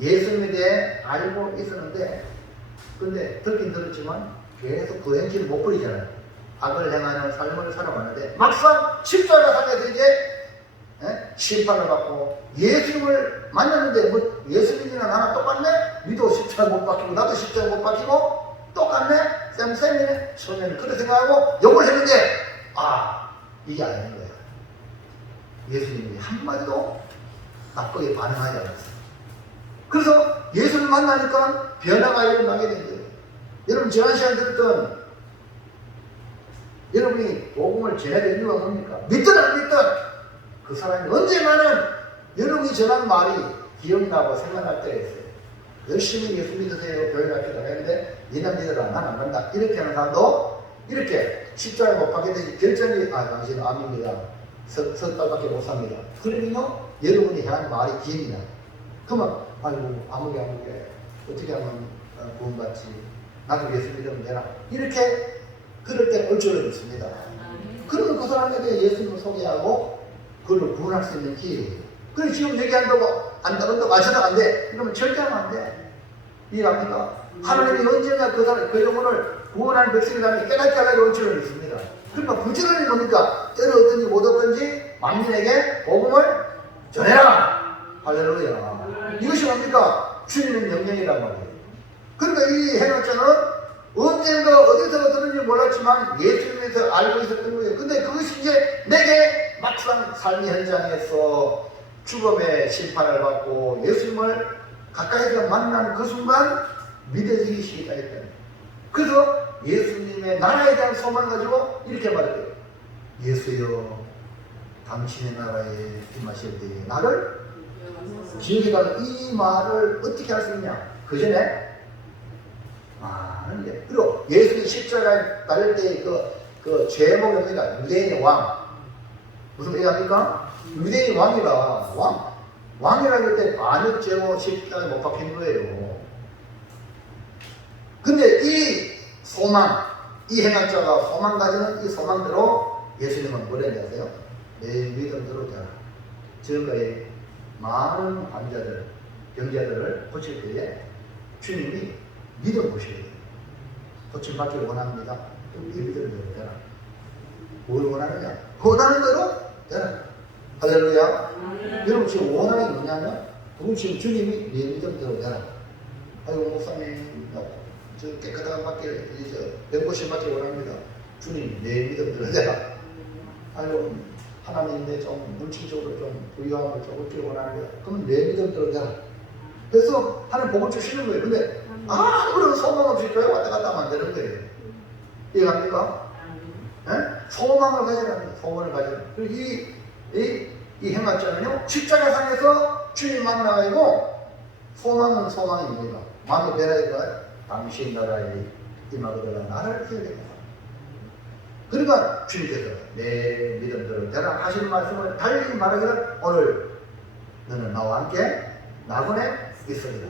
예수님에 대해 알고 있었는데 근데 듣긴 들었지만 계속 그 행실을 못 버리잖아요. 악을 행하는 삶을 살아왔는데 막상 십자가 상에서 이제 심판을 받고 예수님을 만났는데 뭐 예수님이랑 나랑 똑같네? 니도 십자가 못 박히고 나도 십자가 못 박히고 똑같네? 쌤이네? 처음에는 그렇게 생각하고 욕을 했는데 이게 아닌 거야. 예수님이 한마디도 나쁘게 반응하지 않았어요. 그래서 예수를 만나니까 변화가 일어나게 된 거예요. 여러분 지난 시간에 들었던 여러분이 복음을 전해야 되는 이유가 뭡니까? 믿든 안 믿든 그 사람이 언젠가는 여러분이 전한 말이 기억나고 생각날 때가 있어요. 열심히 예수 믿으세요. 교회 가르쳐 나가는데 니는 믿어라 난 안 간다. 이렇게 하는 사람도 이렇게 십자가에 못 박게 되지 결정이 당신 암입니다. 석 달밖에 못 삽니다. 그러면요, 여러분이 향한 말이 기입니다. 그러면, 아이고, 아무개 어떻게 하면 구원받지? 나도 예수 믿으면 되나? 이렇게, 그럴 때 얼추를 있습니다. 그러면 그 사람에게 예수님을 소개하고, 그걸 구원할 수 있는 기회예요. 그래, 지금 얘기한다고, 안다고 아셔도 안 돼. 그러면 절대 하면 안 돼. 이해합니까? 하나님이 언제나 그 사람, 그 영혼을 구원하는 백성이라면 깨닫게 하려고 얼추를 있습니다. 그러니까 부지런히 뭡니까? 때로 어떤지 못 얻든지 만민에게 복음을 전해라. 할렐루야. 이것이 뭡니까? 주님의 명령이란 말이에요. 그러니까 이 해노자는 언젠가 어디서 들었는지 몰랐지만 예수님에서 알고 있었던 거예요. 근데 그것이 이제 내게 막상 삶의 현장에서 죽음의 심판을 받고 예수님을 가까이서 만난 그 순간 믿어지기 시작했다. 그래서 예수님의 나라에 대한 소망을 가지고 이렇게 말해요. 예수여, 당신의 나라에 임하실 때에 나를 기억해달라. 이 말을 어떻게 할 수 있냐? 그 전에 많은데. 그리고 예수님 십자가에 달릴 때의 그 제목입니다. 유대인의 왕. 무슨 얘기합니까? 유대인 왕이라. 왕이라고 할 때 반역죄로 십자가에 못 박힌 거예요. 근데 이 소망, 이 행악자가 소망 가지는 이 소망대로 예수님은 뭐라 하세요? 내 믿음대로 되라. 지금까지 많은 환자들, 병자들을 고칠 때에 주님이 믿어 보셔야 돼요. 고침받기를 원합니다. 내 믿음대로 되라. 뭘 원하느냐? 원하는 대로 되라. 할렐루야. 여러분 지금 원하는 게 뭐냐면, 그럼 지금 주님이 내 믿음대로 되라. 아이고 목사님, 저 깨끗한 밖에, 병고심 밖에 원합니다. 주님, 내 믿음대로 되라. 아이고, 하나님인데 좀 물질적으로 좀 부유함을 좀 얻기를 원합니다. 그럼 내 믿음대로 되라. 그래서 하나님 복을 주시는 거예요. 근데 아무런 소망 없이 교회 왔다 갔다 하면 안 되는 거예요. 이해갑니까? 소망을 가지라는 거예요. 소망을 가지라. 그리고 이 행악자는요, 십자가상에서 주님 만나가지고 소망은 소망입니다. 마음의 변화가 당신 나라에 임하거든 나라를 기억해라. 그러니까 주님께서 내 믿음대로 되라 하시는 말씀을 달리 말하기를 오늘 너는 나와 함께 낙원에 있으리라.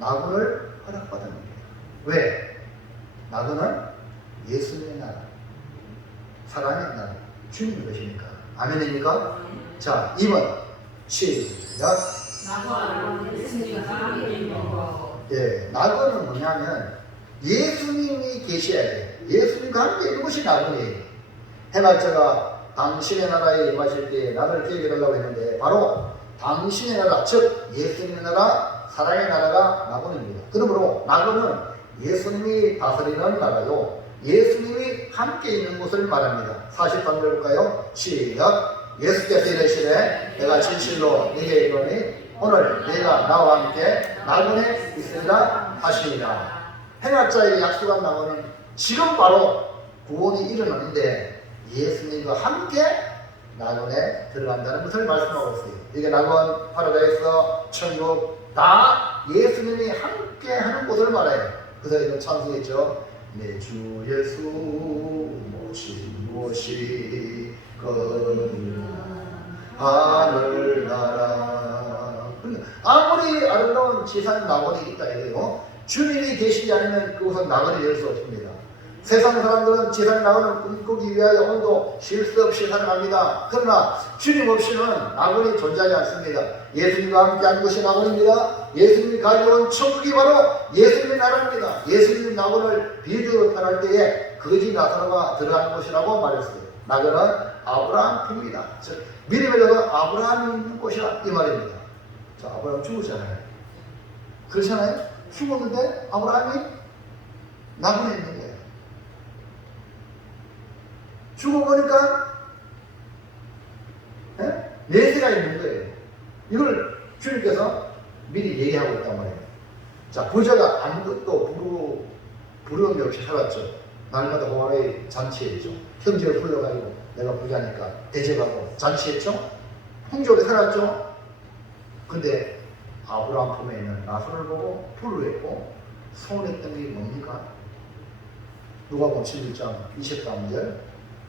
낙원을 허락받은 겁니다. 왜? 낙원은 예수님의 나라, 사랑의 나라, 주님의 것이니까. 아멘입니까? 자, 2번 시작. 예, 낙원은 뭐냐면 예수님이 계셔야 돼요. 예수님과 함께 있는 것이 낙원이에요. 해맑자가 당신의 나라에 임하실 때 나를 기억해달라고 했는데 바로 당신의 나라, 즉 예수님의 나라, 사랑의 나라가 낙원입니다. 그러므로 낙원은 예수님이 다스리는 나라요, 예수님이 함께 있는 곳을 말합니다. 40번 볼까요? 시작. 예수께서 이르시되 내가 진실로 네게 이르노니 오늘 내가 나와 함께 낙원에 있으리라 하시니라. 행악자의 약속한 낙원은 지금 바로 구원이 일어나는데 예수님과 함께 낙원에 들어간다는 것을 말씀하고 있어요. 이게 낙원, 파라다이스, 천국 다 예수님이 함께 하는 곳을 말해요. 그래서 이런 찬송이 있죠. 내 주 예수 무엇이 거느냐 하늘나라. 아무리 아름다운 지상 낙원이 있다 해도 주님이 계시지 않으면 그곳은 낙원이 될 수 없습니다. 세상 사람들은 지상 낙원을 꿈꾸기 위하여 오늘도 쉴 수 없이 살아갑니다. 그러나 주님 없이는 낙원이 존재하지 않습니다. 예수님과 함께한 것이 낙원입니다. 예수님이 가져온 천국이 바로 예수님의 나라입니다. 예수님 낙원을 비유로 표현할 때에 거지 나사로가 들어가는 곳이라고 말했어요. 낙원은 아브라함 품이다. 즉 믿음의 낙은 아브라함이 있는 곳이라 이 말입니다. 자, 아브라함 죽었잖아요. 그렇잖아요? 죽었는데 아브라함이 낙원에 있는 거예요. 죽어보니까 내세가 있는 거예요. 이걸 주님께서 미리 얘기하고 있단 말이에요. 자, 부자가 아무것도 부러움이 없이 살았죠. 날마다 보아의 잔치했죠. 형제를 불러가지고 내가 부자니까 대접하고 잔치했죠. 풍족하게 살았죠. 근데 아브라함 품에 있는 나사로를 보고 불우했고 서운했던 게 뭡니까? 누가복음 11장 23절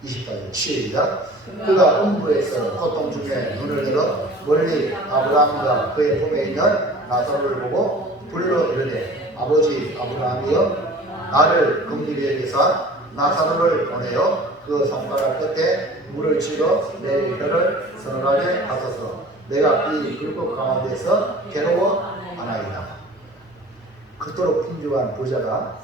20절 시작. 그가 음부에서 고통 중에 눈을 들어 멀리 아브라함과 그의 품에 있는 나사로를 보고 불러 이르되 아버지 아브라함이여 나를 긍휼히 여기사 나사로를 보내어 그 손가락 끝에 물을 찍어 내 혀를 서늘하게 하소서. 내가 이 불꽃 가운데서 괴로워하나이다. 그토록 풍족한 부자가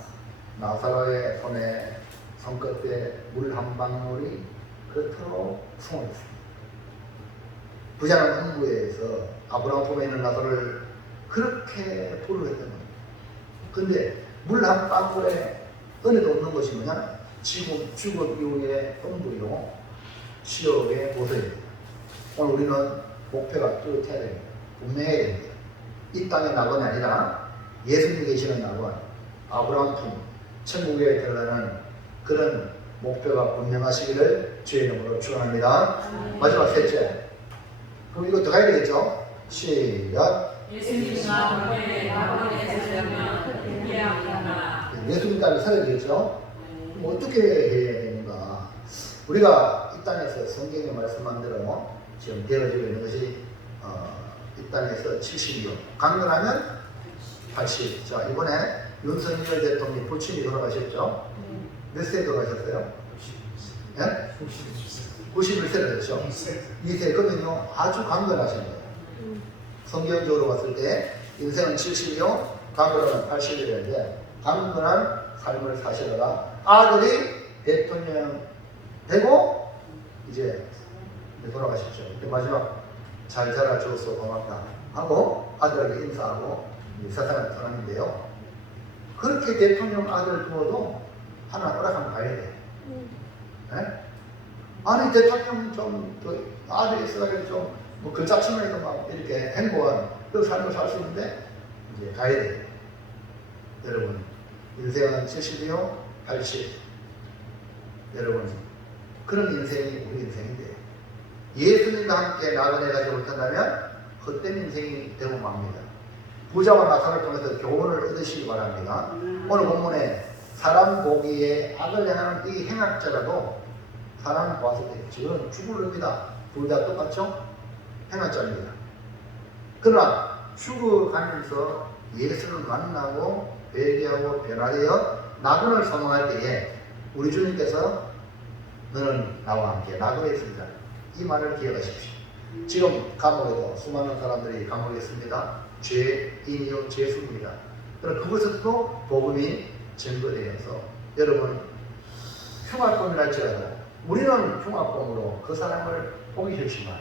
나사로의 손에 손끝에 물 한 방울이 그토록 숨어있습니다. 부자는 음부에서 아브라함 품에 있는 나사로를 그렇게 부르했던 겁니다. 근데 물 한 방울에 은혜도 없는 것이 뭐냐? 지금 죽음 이후에 음부요 지옥의 모습입니다. 오늘 우리는 목표가 뚜렷해야 됩니다. 분명해야 됩니다. 이 땅의 낙원이 아니라 예수님이 계시는 낙원, 아브라함 품, 천국에 들어가는 그런 목표가 분명하시기를 주의 이름으로 축원합니다. 마지막 셋째. 그럼 이거 더 가야 되겠죠? 시작. 예수님과 함께 낙원에 살려면 함께하리라. 예수님 땅에 살아야 되겠죠? 그럼 어떻게 해야 되는가? 우리가 이 땅에서 성경에 말씀한 대로 지금 되어지고 있는 것이 이 땅에서 70년, 강건하면 80. 자, 이번에 윤석열 대통령이 부친이 돌아가셨죠? 몇 세에 돌아가셨어요? 예? 91세가 됐죠? 2세. 그러면요, 아주 강건하신 거예요. 성경적으로 봤을 때 인생은 70이요, 강건은 80이라는데 강건한 삶을 사시다가 아들이 대통령 되고 이제 돌아가셨죠. 마지막 잘 자라줘서 고맙다 하고 아들에게 인사하고 세상을 떠났는데요. 그렇게 대통령 아들 두어도 하나 허락하면 가야 돼. 네? 아니 대통령 좀 아들이 있어가지고 좀뭐 글자치면서 막 이렇게 행복한 그 삶을 살 수 있는데 이제 가야 돼. 여러분 인생은 70이요 80. 여러분 그런 인생이 우리 인생인데 예수님과 함께 낙원에 가지 못한다면 헛된 인생이 되고 맙니다. 부자와 나사를 통해서 교훈을 얻으시기 바랍니다. 오늘 본문에 사람 보기에 악을 행하는 이 행악자라도 사람 보았을 때 저는 죽을 놈이다. 둘 다 똑같죠? 행악자입니다. 그러나 죽어가면서 예수를 만나고 회개하고 변화되어 낙원을 선언할 때에 우리 주님께서 너는 나와 함께 낙원에 있습니다. 이 말을 기억하십시오. 지금 감옥에도 수많은 사람들이 감옥에 있습니다. 죄인이요 죄수입니다. 그러나 그것에서도 복음이 증거되어서 여러분 흉악범이랄지라도 우리는 흉악범으로 그 사람을 보기 싫지만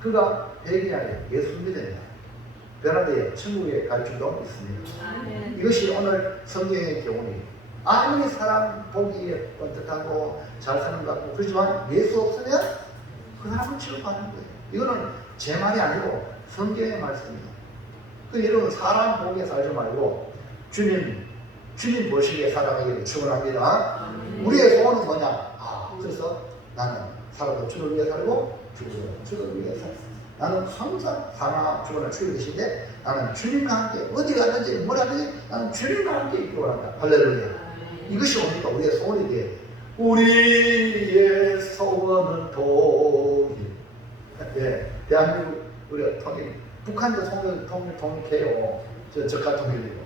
그가 회개하여 예수 믿으면 변화되어 천국에 갈 줄도 있습니다. 이것이 오늘 성경의 교훈이 아무리 사람 보기에 뻔듯하고 잘 사는 것 같고 그렇지만 예수 없으면 그 사람은 취업하는 거예요. 이거는 제 말이 아니고 성경의 말씀입니다. 그 여러분 사람 보기에 살지 말고 주님 보시기에 살아가기를 축원합니다. 우리의 소원은 뭐냐? 그래서 나는 살아도 주를 위해 살고 죽어도 주를 위해 살고 나는 항상 사나 죽어나 주를 계신데 나는 주님과 함께 어디 가든지 뭘 하든지 나는 주님과 함께 있기 원한다. 할렐루야. 이것이 뭡니까? 우리의 소원이 돼. 우리의 소원은 통일. 네, 대한민국 우리가 통일. 북한도 통일해요. 적화 통일이고.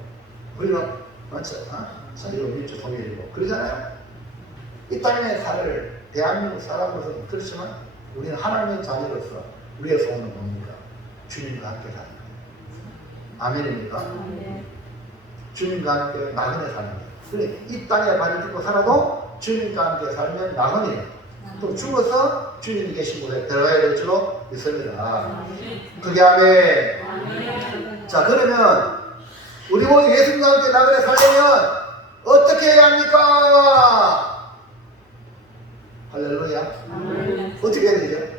우리는 맞죠? 자유로 민주 통일이고. 그러잖아요. 이 땅에 살 대한민국 사람으로서는 그렇지만 우리는 하나님의 자녀로서 우리의 소원은 뭡니까? 주님과 함께 사는 거예요. 아멘입니까? 주님과 함께 낙원에 사는 거예요. 그래, 이 땅에 발을 딛고 살아도 주님과 함께 살면 낙원이에요. 또 죽어서 주님이 계신 곳에 들어가야 될 줄로 믿습니다. 그게 아멘. 자, 그러면 우리 모두 예수님과 함께 낙원에 살려면 어떻게 해야 합니까? 할렐루야. 어떻게 해야 되죠?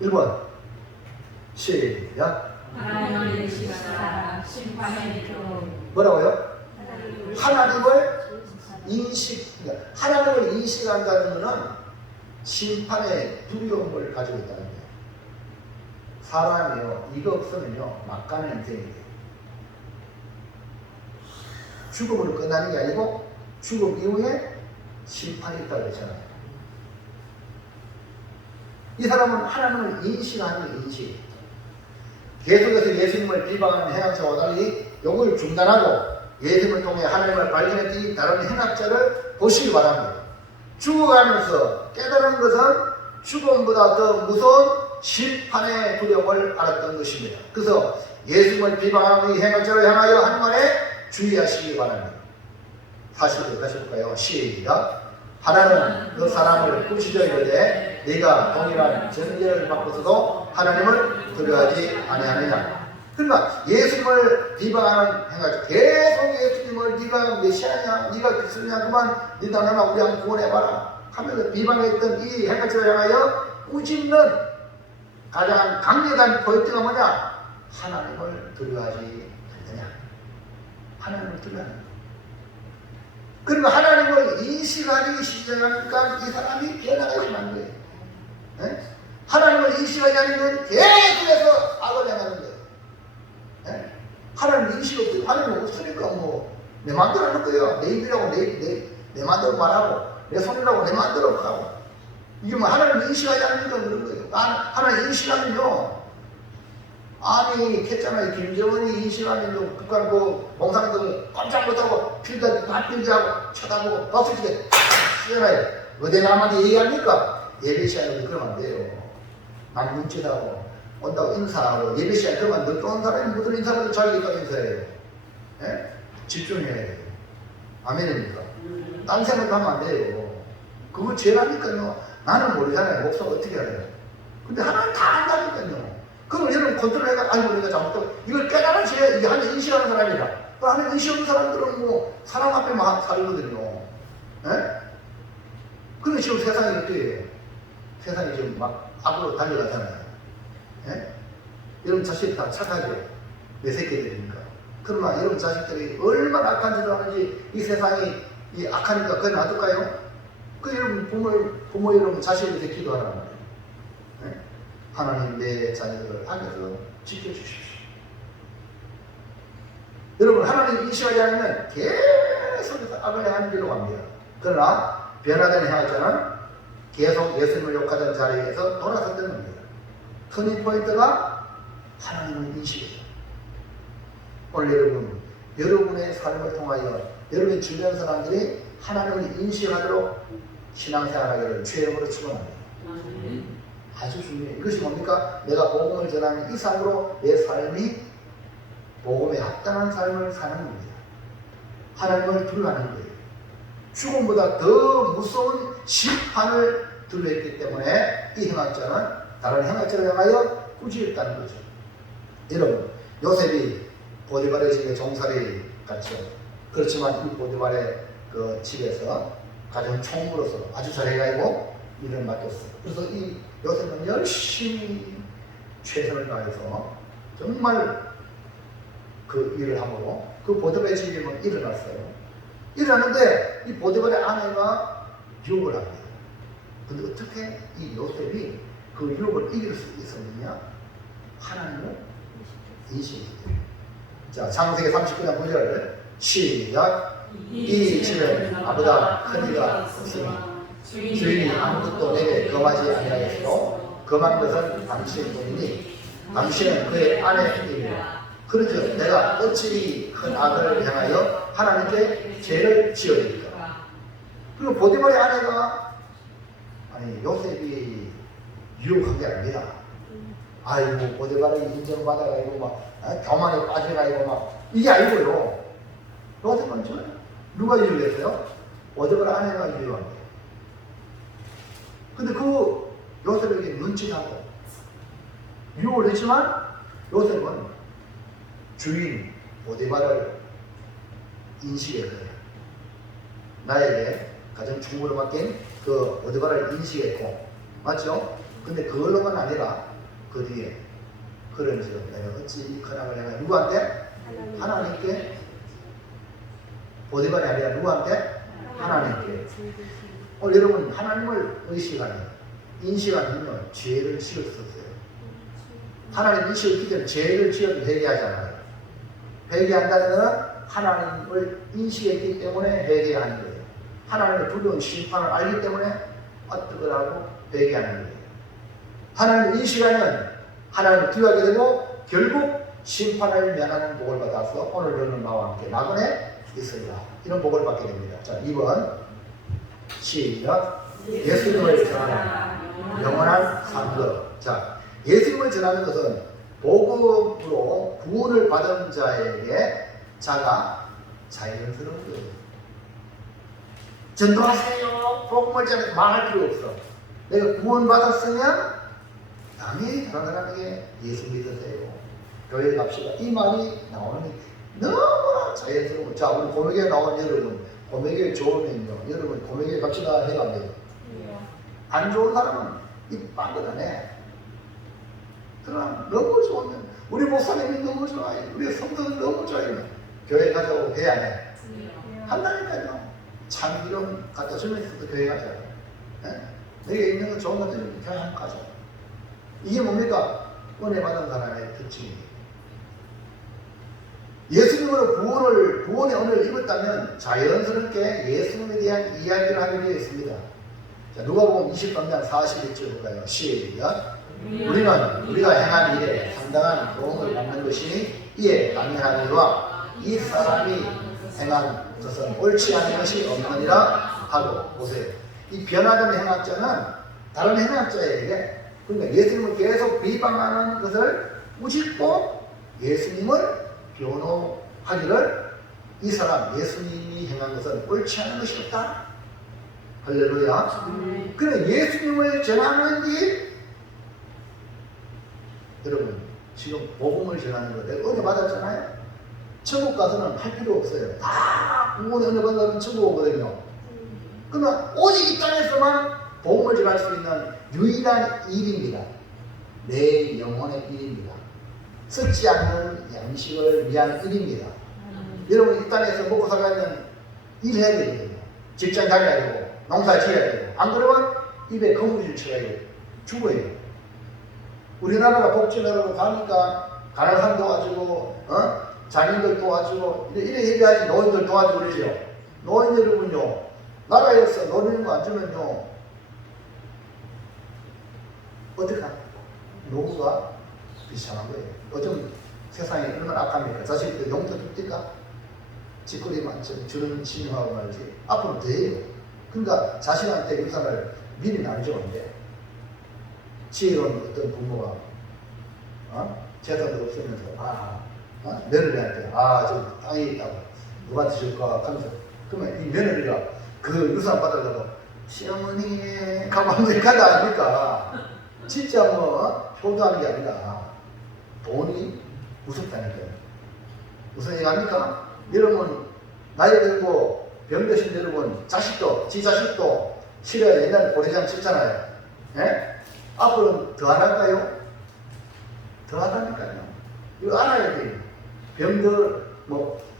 1번 시작. 하나님을 의식하라. 심판의 교. 뭐라고요? 하나님을 하나님을 인식한다는 것은 심판의 두려움을 가지고 있다는 거예요. 사람이요, 이거 없으면요, 막가는 인생이 돼요. 죽음으로 끝나는 게 아니고, 죽음 이후에 심판이 있다고 그랬잖아요. 이 사람은 하나님을 인식하는 인식. 계속해서 예수님을 비방하는 행악자와 달리 욕을 중단하고 예수님을 통해 하나님을 발견했더니 다른 행악자를 보시기 바랍니다. 죽어가면서 깨달은 것은 죽음보다 더 무서운 심판의 두려움을 알았던 것입니다. 그래서 예수님을 비방하는 이 행악자를 향하여 한 말에 주의하시기 바랍니다. 40절 다시 볼까요? 시작. 하나는 그 사람을 꾸짖어 이르되 네가 동일한 전제를 바꿔서도 하나님을 두려워하지 아니하느냐. 그러니까 예수님을 비방하는 행하죠. 계속 예수님을 네가 메시아냐, 네가 그리스도냐, 그만 네 나라나 우리 한번 구원해봐라 하면서 비방했던 이 행하자를 향하여 꾸짖는 가장 강력한 포인트가 뭐냐? 하나님을 두려워하지 않느냐. 하나님을 두려워하는 것. 그러니까 하나님을 인식하기 시작하니까 이 사람이 변화가 심한 거예요. 네? 하나님을 인식하지 않으면 계속해서 악을 행하는 거예요. 네? 하나님 인식 없어요. 하나님 없으니까 뭐 내 마음대로 하는 거예요. 내 입이라고 내 마음대로 말하고 내 손이라고 내 마음대로 말하고 이게 뭐 하나님 인식하지 않으니까 그런 거예요. 하나님 인식하면요. 아니 했잖아요. 김정은이 인식하면 북한 그 몽상들 깜짝 못하고 필드 맞필드하고 쳐다보고 박수치게 쓰잖아요. 어디 남한테 얘기합니까? 예배 시간에 그러면 안 돼요. 남 눈치다고 온다고 인사하고 예배 시간에 그러면 늦게 온 사람이 무슨 인사라도 자기가 인사해요. 예? 집중해야 돼요. 아멘입니까? 딴 생각하면 안 돼요. 그거 죄 아니까요. 나는 모르잖아요. 목사가 어떻게 알아요. 근데 하나는 다 안다니까요. 그럼 여러분 컨트롤해가 아이고 내가 잘못하고 이걸 깨달아줘야 이게 하나님 인식하는 사람이라. 또 하나님 인식하는 사람들은 뭐 사람 앞에만 살거든요. 예? 근데 지금 세상이 어때요? 세상이 지금 막 앞으로 달려가잖아요. 예? 여러분 자식이 다 착하죠? 내 새끼들이니까. 그러나 여러분 자식들이 얼마나 악한 짓을 하는지 이 세상이 이 악하니까 그냥 놔둘까요? 그 여러분 부모 여러분 자식한테 기도하라는 거예요. 예? 하나님 내 자녀들을 악에서 지켜주십시오. 여러분 하나님 인식하지 않으면 계속해서 악을 향하는 길로 갑니다. 그러나 변화된 행악자는 계속 예수님을 욕하던 자리에서 돌아섰던 겁니다. 터닝 포인트가 하나님을 인식해요. 오늘 여러분의 삶을 통하여 여러분의 주변 사람들이 하나님을 인식하도록 신앙생활하기를 주의 이름으로 축원합니다. 아주 중요해요. 이것이 뭡니까? 내가 복음을 전하는 이상으로 내 삶이 복음에 합당한 삶을 사는 겁니다. 하나님을 두려워하는 거예요. 죽음보다 더 무서운 심판을 두려워했기 때문에 이 행악자는 다른 행악자를 향하여 꾸짖었다는 거죠. 여러분, 요셉이 보디발의 집에 종살이 갔죠. 그렇지만 이 보디발의 그 집에서 가정 총무로서 아주 잘해가지고 일을 맡겼어요. 그래서 이 요셉은 열심히 최선을 다해서 정말 그 일을 하고 그 보디발의 집에 일어났어요. 일어났는데 이 보디발의 아내가 유혹을 합니다. 근데 어떻게 이 요셉이 그 유혹을 이길 수 있었느냐? 하나님을 인식했어요. 자, 창세기 39장 9절 시작. 이 집에 나보다 큰 이가 없으니 주인이 아무것도 내게 금하지 아니하였으므로 금한 것은 당신의 돈이니 당신은 그의 아내이니라. 그렇죠. 내가 어찌 큰 악을 향하여 하나님께 죄를 지어드릴까. 그리고 보디발의 아내가 아니 요셉이 유혹한 게 아니라 아이고 보디발이 인정받아가지고 막 교만에 빠져가지고 막 이게 아니고요. 요셉은 누가 유혹했어요? 보디발 아내가 유혹한 거예요. 근데 그 요셉에게 눈치하고 유혹을 했지만 요셉은 주인 보디발을 인식했어요. 나에게 가장 충고를 맡긴 그 보디발을 인식했고, 맞죠? 근데 그걸로만 아니라 그 뒤에 그런지로 내가 어찌 큰 악을 내가 누구한테? 하나님께. 보디발이 아니라 누구한테? 하나님께. 여러분 하나님을 의식하는 인식하면 죄를 지을 수 없어요. 하나님 인식을 기대는 죄를 지어도 회개하잖아요. 회개한다는 것은 하나님을 인식했기 때문에 회개하는 거예요. 하나님의 두려운 심판을 알기 때문에 어떻게 하고 회개하는 거예요. 하나님 이 시간은 하나님을 두려워하게 되고 결국 심판을 면하는 복을 받아서 오늘 너는 나와 함께 낙원에 있으리라. 이런 복을 받게 됩니다. 자, 2번 시작. 예수님을 전하는 영원한 상급. 자, 예수님을 전하는 것은 복음으로 구원을 받은 자에게 자가 자연스러운 거예요. 전도하세요. 복음을 전해 말할 필요 없어. 내가 구원받았으면 당연히 다른 사람에게 예수 믿으세요. 교회 갑시다. 이 말이 나오는 게 너무나 자연스러워. 자, 우리 고매교회 나온 여러분, 고매교회 좋으면요. 여러분 고매교회 갑시다 해야 안 돼요. 안 좋은 사람은 입 빵긋하네. 그러나 너무 좋으면 우리 목사님이 너무 좋아요. 우리 성도들 너무 좋아요. 교회 가자고 해야 해. 한다니까요. 참기름 갖다 주면서도 교회 가자. 네? 내게 있는 건 좋은 것들 교회 한번 가자. 이게 뭡니까? 은혜 받은 사람의 특징이에요. 예수님으로 구원의 은혜를 입었다면 자연스럽게 예수님에 대한 이야기를 하게 되어 있습니다. 자, 누가복음 23장 41절 볼까요? 시작. 우리는 우리가 행한 일에 상당한 도움을 받는 것이니 이에 당연하니와 이 사람이 행한 것은 옳지 않은 것이 없느니라 하고. 보세요. 이 변화된 행악자는 다른 행악자에게, 그러니까 예수님을 계속 비방하는 것을 꾸짖고 예수님을 변호하기를, 이 사람 예수님이 행한 것은 옳지 않은 것이 없다. 할렐루야. 그래, 예수님을 전하는 게, 여러분 지금 복음을 전하는 거 내가 은혜 받았잖아요. 천국 가서는 할 필요 없어요. 다 구원 은혜 받으면 천국 오거든요. 그러나 오직 이 땅에서만 복음을 전할 수 있는 유일한 일입니다. 내 영혼의 일입니다. 썩지 않는 양식을 위한 일입니다. 여러분 이 땅에서 먹고 살려면 일해야 되거든요. 직장 다녀야 되고 농사 지어야 되고, 안 그러면 입에 거물을 쳐야 죽어요. 우리나라가 복지나라로 가니까 가난한 사람 도와주고 장인들 도와주고 이래 해야지. 노인들 도와주고 그러죠. 노인 여러분요, 나라에서 노리는 거 안 주면요 어떡하? 노후가 비참한 거예요. 요즘 세상이 얼마나 악합니까? 자식들 용돈 줍니까? 짓거리만 주는 친구하고 말이지. 앞으로 돼요. 그러니까 자식한테 유산을 미리 나눠주는데, 지혜로운 어떤 부모가 재산도 없으면서 며느리한테 저 땅이 있다고 누가 드실까 하면서, 그러면 이 며느리가 그 유산 받으려고 시어머니 가만히 간다 아닙니까? 진짜 효도하는 게 아니라 돈이 무섭다니까요. 무슨 얘기 합니까? 여러분 나이 들고 병드신 여러분 지 자식도 치료야 옛날에 고래장 쳤잖아요. 예? 앞으로는 더 안 할까요? 더 하다니까요. 이거 알아야 돼요. 병들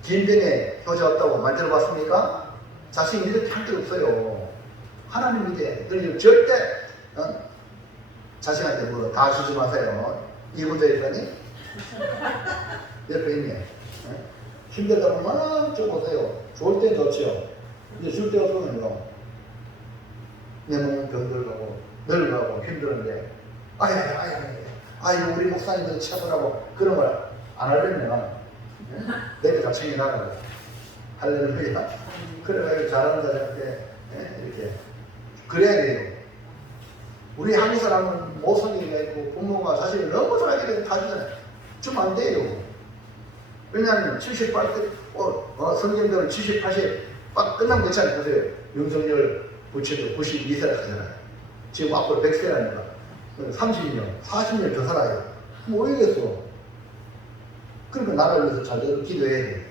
긴 병에 효자 없다고 만들어 봤습니까? 자식 믿을 할 필요 없어요. 하나님 믿어야 돼. 절대 자식한테 다 주지 마세요. 이구자 일사님 옆에 있네. 힘들다 보면 줘보세요. 좋을 땐 좋지요. 이제 줄 때 없으면요, 내 몸은 병들고 늙어가고 힘드는데 아유 우리 목사님들 참으라고 그런 걸 안 하려면 내가 다 챙겨나가고. 할렐루야. 그래가지고 잘하는 자들한테 이렇게 그래야 돼요. 우리 한국 사람은 모성이가 있고 부모가 자식을 너무 사랑하게 되면 다 주잖아요. 좀 안 돼요. 왜냐하면 78대 성경대로 70, 80 막 끝나면 괜찮아요. 보세요. 윤석열 부처도 92세라 하잖아요. 지금 앞으로 100세라니까 30년, 40년 더 살아요. 뭐 어디겠어. 그러니까 나라를 위해서 잘 되도록 기도해야 돼요.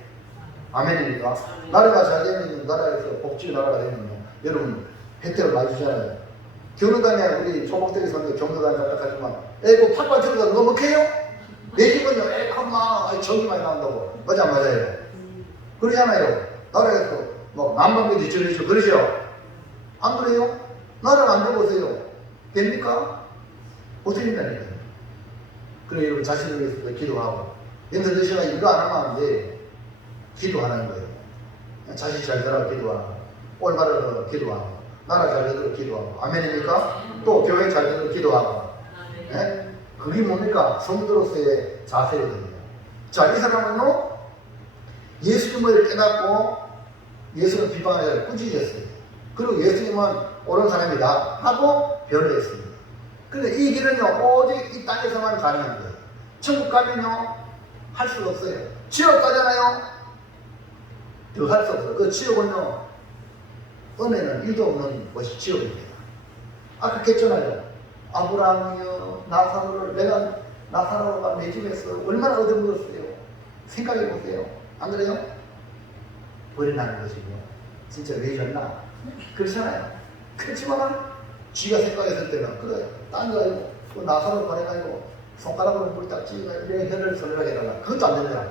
아멘입니까? 나라가 잘 되면 나라에서 복지 나라가 되면 여러분 혜택을 많이 주잖아요. 경로당에 우리 초복대기 선교 경로당 잡작하지만 그 팥발 들어가서 너무 먹혀요? 내 집은요 컴마 전기 많이 나온다고. 맞아 안 맞아요? 그러잖아요. 나라에서 난방비 지출해주고 그러죠? 안 그래요? 나라를 안 줘보세요. 됩니까? 어떻게 된다니까요. 그래 여러분 자신을 위해서 기도하고, 여러분들 시간에 이거 안 하면 안 돼. 기도하는 거예요. 자식 잘 되라고 기도하고. 올바르도록 기도하고 나라 잘 되도록 기도하고 아멘입니까? 또 교회 잘 되도록 기도하고 예? 그게 뭡니까? 성도로서의 자세거든요. 자, 이 사람은요 예수님을 깨닫고 예수를 비방하자 꾸짖었어요. 그리고 예수님은 옳은 사람이다 하고 변호했습니다. 근데 이 길은요 오직 이 땅에서만 가능한 거예요. 천국 가면요 할 수가 없어요. 지옥 가잖아요. 더 할 수 없어요. 그 지옥은요 은혜는 일도 없는 것이 지옥입니다. 아까 했잖아요. 아브라함이요 나사로를 내가 나사로가 내 집에서 얼마나 얻어먹었어요. 생각해 보세요. 안 그래요? 버리나는 것이고요. 진짜 왜 줬나? 그렇잖아요. 그렇지만 쥐가 생각했을 때는 그래 딴 거 아니고 그 나사로 보내가지고 손가락으로 물 딱 찌가 내 혀를 서늘하게 해달라. 그것도 안 된다.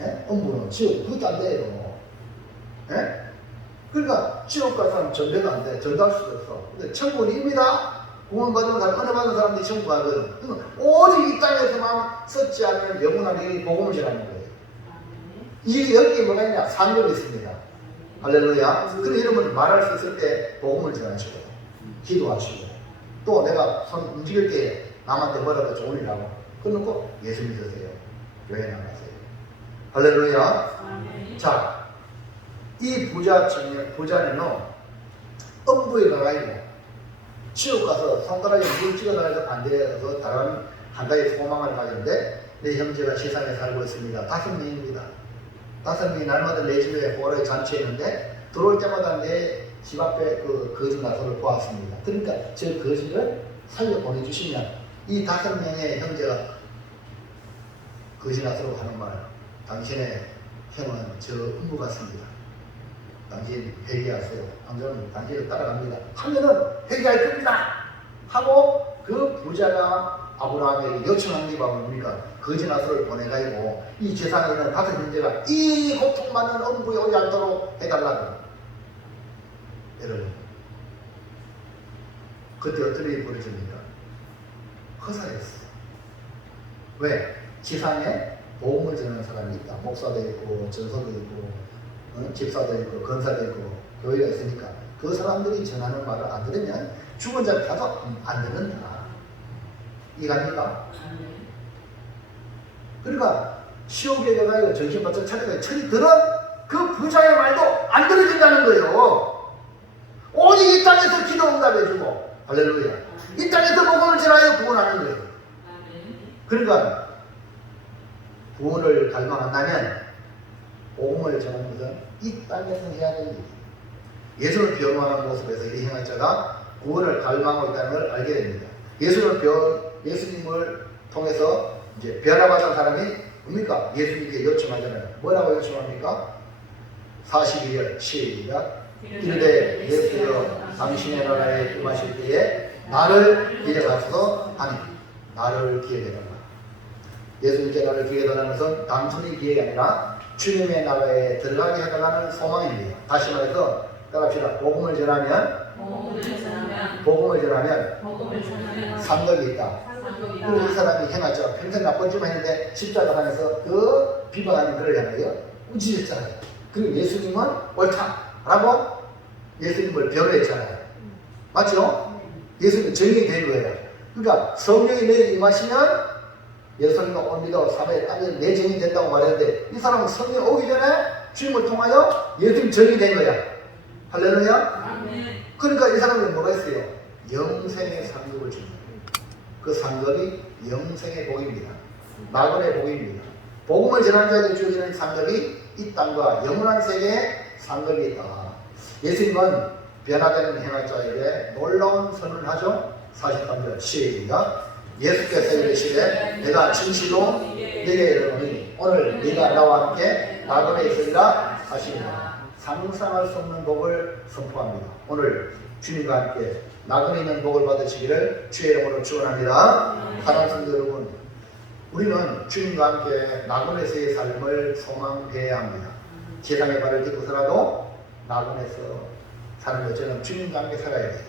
예? 엄부는 지옥 그것도 안 돼요. 예? 그러니까 지옥 갈 사람 전배도 안 돼. 전도할 수도 없어. 근데 천국은 입니다. 구원 받은 사람, 은혜 받은 사람들이 천국 가거든. 그러니까 오직 이 땅에서만 썩지 않는 영원한 복음을 전하는 거예요. 이 여기에 뭐가 있냐? 상급이 있습니다. 할렐루야. 그리고 여러분 말할 수 있을 때 복음을 전하시고 기도하시고 또 내가 손 움직일 때 남한테 뭐라도 좋은 일 하고 그러고 예수 믿으세요. 교회 나가세요. 할렐루야. 자, 이 부자는요 엄부에 가가지고 지옥 가서 손가락에 물 찍어달라서 안 돼서 다른 한 가지 소망을 가졌는데 내 형제가 세상에 살고 있습니다. 5명입니다. 5명이 날마다 내 집에 호라에 잔치했는데 들어올 때마다 내 집 앞에 그 거지 나서를 보았습니다. 그러니까 저 거지를 살려 보내주시면 이 5명의 형제가 거지 나서로 하는 말 당신의 형은 저 음부 같습니다. 당신 회개하세요. 당신은 당신을 따라갑니다. 하면은 회개할 겁니다. 하고 그 부자가 아브라함에게 요청한 게 바로 뭡니까? 거지 나서를 보내가지고 이 세상에 있는 5 형제가 이 고통받는 음부에 오지 않도록 해달라고. 여러분 그때 어떤 일이 벌어집니까? 허사였어. 왜? 세상에 복음을 전하는 사람이 있다. 목사도 있고 전사도 있고 집사도 있고 건사도 있고 교회가 있으니까 그 사람들이 전하는 말을 안 들으면 죽은 자를 가도 안 듣는다. 이해갑니까? 그러니까 시옥에 가서 정신 바짝 차리고 철이 들은 그 부자의 말도 안 들어진다는 거예요. 오직 이 땅에서 기도 응답해주고 할렐루야. 이 땅에서 복음을 전하여 구원하는 거예요. 그러니까 구원을 갈망한다면 복음을 전하는 것은 이 땅에서 해야 되는 일이에요. 예수를 변호하는 모습에서 이 행할 자가 구원을 갈망하고 있다는 걸 알게 됩니다. 예수님을 통해서 이제 변화받은 사람이 뭡니까? 예수님께 요청하잖아요. 뭐라고 요청합니까? 42절 시작. 이르되 예수여 당신의 나라에 임하실 때에 나를 기억하소서 하니 나를 기억해달라. 예수님께 나를 기억해달라는 것은 단순히 기억이 아니라 주님의 나라에 들어가게 해달라는 소망입니다. 다시 말해서 따라합시다. 복음을 전하면 상급이 있다. 그리고 이 사람이 행하죠. 평생 나쁜 짓만 했는데 십자가상에서 그 비방하는 그를 향하여 꾸짖었잖아요. 그리고 예수님은 옳다라고 예수님을 변호했잖아요. 맞죠? 예수님 정이 된 거예요. 그러니까 성령이 내게 임하시면 예수님은 옵니다. 3회 땅에 내 정이 된다고 말했는데 이 사람은 성령 오기 전에 주님을 통하여 예수님 정이 된 거야. 할렐루야. 그러니까 이 사람은 뭐가 있어요? 영생의 상급을 줍니다. 그 상급이 영생의 복입니다. 나그네 복입니다. 복음을 전하는 자에게 주어지는 상급이 이 땅과 영원한 세계의 상급이 있다. 예수님은 변화되는 행할 자에게 놀라운 선언을 하죠. 43절 시작. 예수께서 이르시되 내가 진실로 네게 이르노니 오늘 네가 나와 함께 나그네에 있으리라 하시니라. 상상할 수 없는 복을 선포합니다. 오늘 주님과 함께 나그네 있는 복을 받으시기를 주의 이름으로 축원합니다. 사랑하는 성도 여러분, 우리는 주님과 함께 나그네에서의 삶을 소망해야 합니다. 세상의 발을 딛고서라도 나그네에서 사는 것처럼 주님과 함께 살아야 돼요.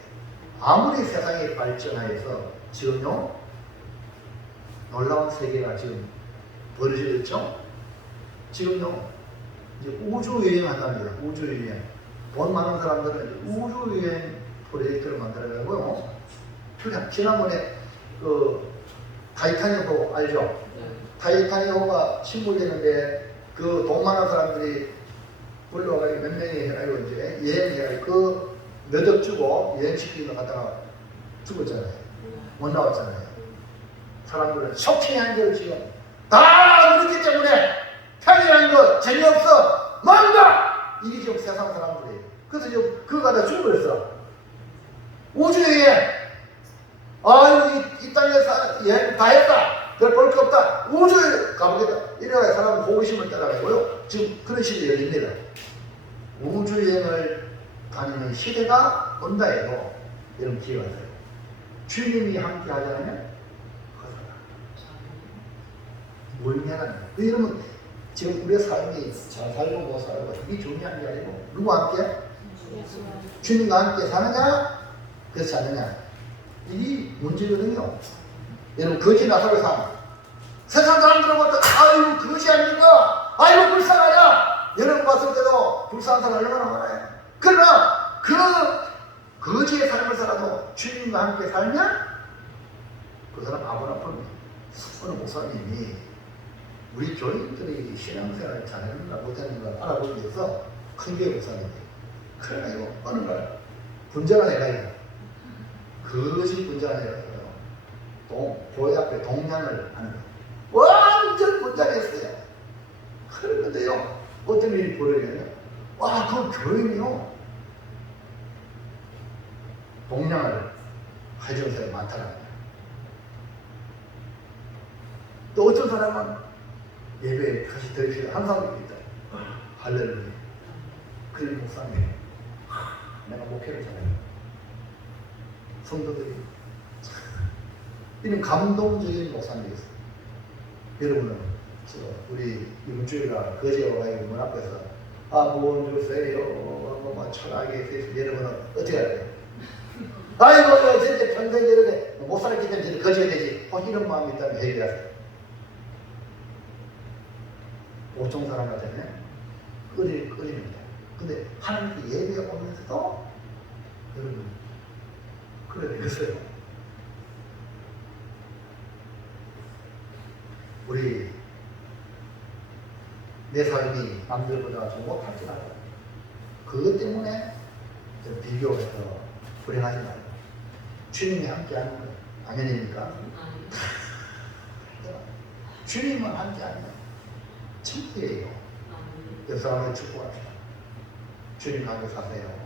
아무리 세상이 발전하여서 지금요 놀라운 세계가 지금 벌어지고 있죠. 지금요 이제 우주 여행한답니다. 우주 여행. 돈 많은 사람들은 우주여행 프로젝트를 만들어가고요. 지난번에 그 타이타닉호 알죠? 타이타닉호가 침몰되는데 그 돈 많은 사람들이 불러가지고 몇 명이 해가지고 이제 여행해가지고 그 몇 억 주고 여행시키는 거 갖다가 죽었잖아요. 못 나왔잖아요. 사람들은 쇼킹한 걸 지금 다 그렇기 때문에 편리한 거 재미없어 뭔가 이게 지금 세상 사람들이에요. 그래서 지금 그거 갖다 죽어버렸어. 우주여행 아유 이 땅에서 여행 다 했다. 별 볼 게 없다. 우주에 가보겠다. 이래야 사람은 호기심을 따라가고요. 지금 그런 시대가 열립니다. 우주여행을 다니는 시대가 온다 해도 여러분 기억하세요. 주님이 함께 하자면 멀미하는 여러분 지금 우리의 삶이 잘 살고 못 살고 이게 중요한 게 아니고 누구와 함께? 주님과 함께 사느냐 그렇지 않느냐 이게 문제거든요. 여러분 거지 나서로 삶 세상 사람들은 어떤 아유 거지 아닙니까? 아유 불쌍하냐? 여러분 봤을 때도 불쌍한 사람 얼마나 많아요. 그러나 그 거지의 삶을 살아도 주님과 함께 살면 그 사람 아브라함은 어느 목사님이 우리 교인들이 신앙생활을 잘했는가 못했는가 알아보기 위해서 큰 교회 목사님이 그래가지고 어느 날 분장을 해가지고 거짓 분장을 해가지고 교회 앞에 동냥을 하는 거예요. 완전 분장했어요. 그런데요 어떤 일이 벌어지냐면 와 그 교인이요 동냥을 해주는 사람이 많더라고요. 또 어떤 사람은 예배에 다시 드리시는 항상 있다. 할렐루야. 그런 목사님, 내가 목회를 잘해요. 성도들이 이런 감동적인 목사님이었어요. 여러분은 우리 이번 주일날 거제와 가지고 문 앞에서 뭐 주세요, 뭐 천하게 계세요. 여러분은 어떻게 할까요? 아이고 진짜 평생 이렇게 못 살았기 때문에 거지가 되지. 이런 마음이 있다면 해결하세요. 보통 사람 같으면 끓입니다. 근데 하나님께 예배에 오면서도 여러분 그래 되겠어요. 우리 내 삶이 남들보다 좀 못할지 말고 그것 때문에 좀 비교해서 불행하지 말고 주님이 함께하는 거예요. 아멘입니까? 주님만 함께하는 거예요. 천국이에요. 옆 사람을 축복합시다. 주님 함께 사세요.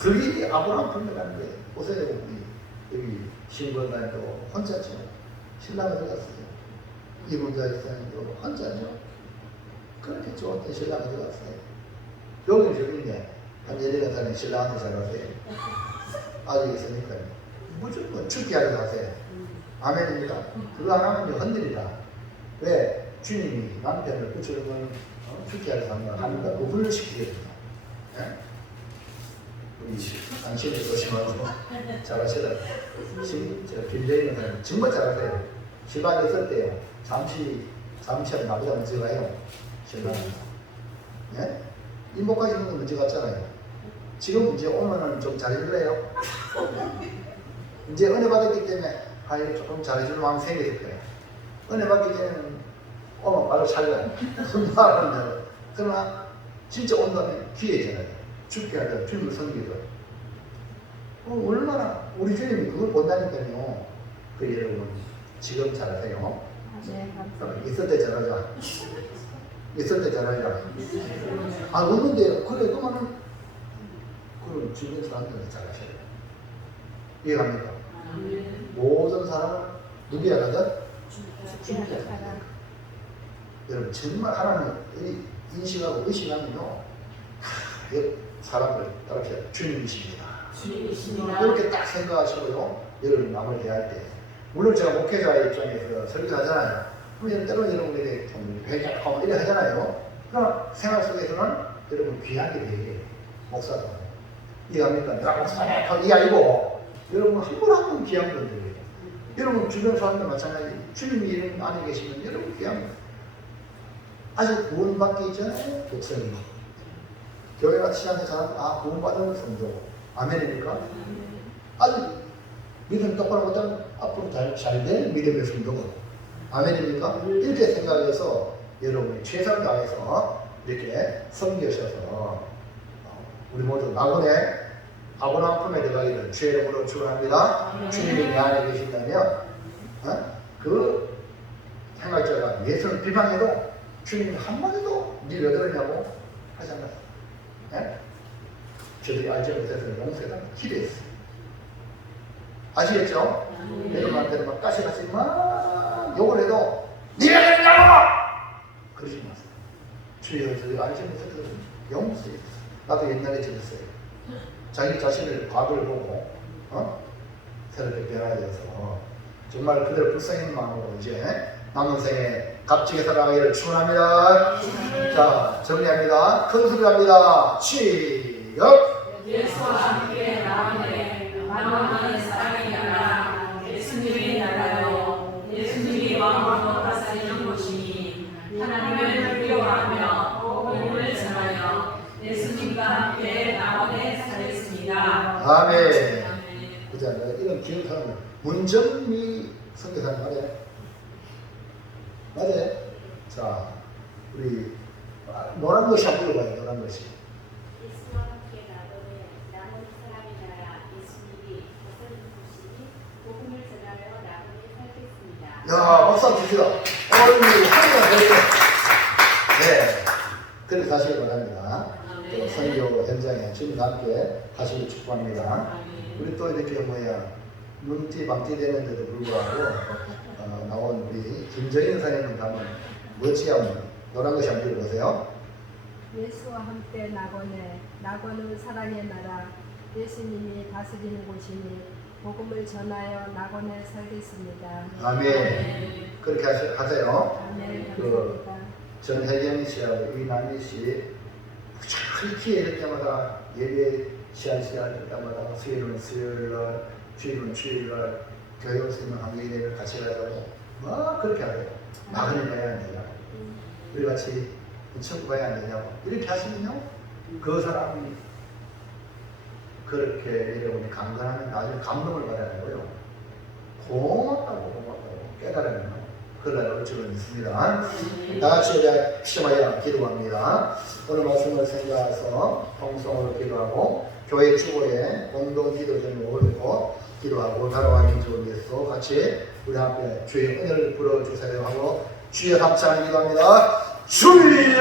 그게 아브라함 분명한 거예요. 보세요. 우리 여기 신부님도 혼자죠. 신랑을 들어갔어요. 이분자 있었는데 혼자죠. 그렇게 좋았던 신랑을 들어갔어요. 여기는 저기인데 한 18살에 신랑한테 잘 가세요. 아직 있으니까요. 무조건 죽게 하려 하세요. 아멘입니다. 그거 안 하면 이제 흔들리다. 왜? 주님이 남편을 붙여주면 죽게 하려 하는가 그거 훈련시키거든요. 예? 우리 당신이 조심하고 잘하시라. 빌려있는 사람 정말 잘하세요. 신랑이 있을 때요. 잠시 나보다 먼저 가요. 신랑은. 예? 이목까지 있는 건 먼저 갔잖아요. 지금 이제 오면은 좀 잘해줄래요? 이제 은혜 받았기 때문에 조금 잘해주는 마음이 생겼을 거예요. 은혜 받기 전에는 오면 바로 살려요. 말하는 대로. 그러나 진짜 온다면 기회잖아요. 죽게 하려 주님을 섬기고. 얼마나 우리 주님이 그걸 본다니까요. 그 여러분 지금 잘하세요. 네, 감사합니다. 있을 때 잘하자. 있을 때 잘하자. 그런데 그래 그러면은 그럼 주변 사람들은 잘하셔야 돼요. 이해갑니까? 모든 사람은 누구야 가든 죽게 하자. 여러분 정말 하나님 인식하고 의식하면요 사람을 따라서 주님이십니다. 이렇게 딱 생각하시고요. 여러분 마무리해야 할 때 물론 제가 목회자 입장에서 설교하잖아요. 그럼 때로는 여러분들이 좀 배격하고 이래 하잖아요. 그러나 생활 속에서는 여러분 귀한 게 되게 목사도 이해합니까? 내가 목사네 이 아니고 여러분 한 분 한 분 귀한 분들이에요. 여러분 주변 사람들 마찬가지 주님이 이런 안에 계시면 여러분 귀한 분 아직 구원받기 전에 백성이 교회가 치하는 사람 구원받은 성도 아멘입니까? 아직 믿음 똑바로 못하면 앞으로 잘될 믿음의 성도고 아멘입니까? 이렇게 생각해서 여러분이 최선을 다해서 이렇게 섬기셔서 우리 모두 낙원의 아고난 품에 들어가기를 주의 이름으로 축원합니다. 주님이 내 안에 계신다면 그 행할자가 예수를 비방해도 주님이 한마디도 네 왜 그러냐고 하지 않았어요. 네? 저들이 알지 못해서 용서해달라고 기도했어요. 아시겠죠? 여러분한테는 막 까시까시 막 욕을 해도 네가 그러냐고! 그러지 마세요. 주여 저희가 알지 못해서 용서했어요. 나도 옛날에 저랬어요. 자기 자신을 과거를 보고 새롭게 변화되어서 정말 그대로 불쌍한 마음으로 이제 남은 생에 값지게 살아가기를 축원합니다. 자, 정리합니다. 큰 소리로 합니다. 시작! 예수와 함께 나오네 나만의 사랑의 나라 예수님의 나라요 예수님이 마음으로 다스리는 곳이니 하나님을 두려워하며 복음을 전하여 예수님과 함께 나오네 살겠습니다. 아멘. 그죠? 이런 기억하는 문정미 선교사님 말이에요. 맞아요? 자, 우리 노란 것이 한번 불러봐요. 노란 것이. 예수와 함께 나더니 남은 사람이 나라 예수님이 다스리는 곳이니 복음을 전하여 나머지 살겠습니다. 야, 박수 주시다. 우리 하나가 되죠. 네. 그렇게 사시기 바랍니다. 또 선교 현장에 주님과 함께 하시길 축복합니다. 우리 또 이렇게 눈티 방티 되는데도 불구하고 나온 우리 김정인 사님을 가면 멋지게 한번 노란 것이 한번 읽어보세요. 예수와 함께 낙원은 사랑의 나라 예수님이 다스리는 곳이니 복음을 전하여 낙원에 살겠습니다. 아멘. 그렇게 하세요. 아멘. 그 감사합니다. 전혜경 씨하고 이남희 씨 이렇게 이럴 때마다 예배 시간 때마다 수요일은 수요일날 주일은 주일날 교회 오시는 한국인들 같이 가자고 그렇게 하래요. 나그네 가야 안 되냐고 우리 같이 천국 가야 안 되냐고 이렇게 하시면요 그 사람이 그렇게 여러분이 강건하면 나중에 감동을 받아야 하고요 고맙다고 깨달으면 그날 올 줄은 있습니다. 다 같이 우리 시험하여 기도합니다. 오늘 말씀을 생각해서 통성으로 기도하고 교회 주보에 공동 기도 좀 올리고 기도하고 나라와 민족을 위해서 같이 우리 앞에 주의 은혜를 불어주세요 하고 주의 감사를 기도합니다. 주여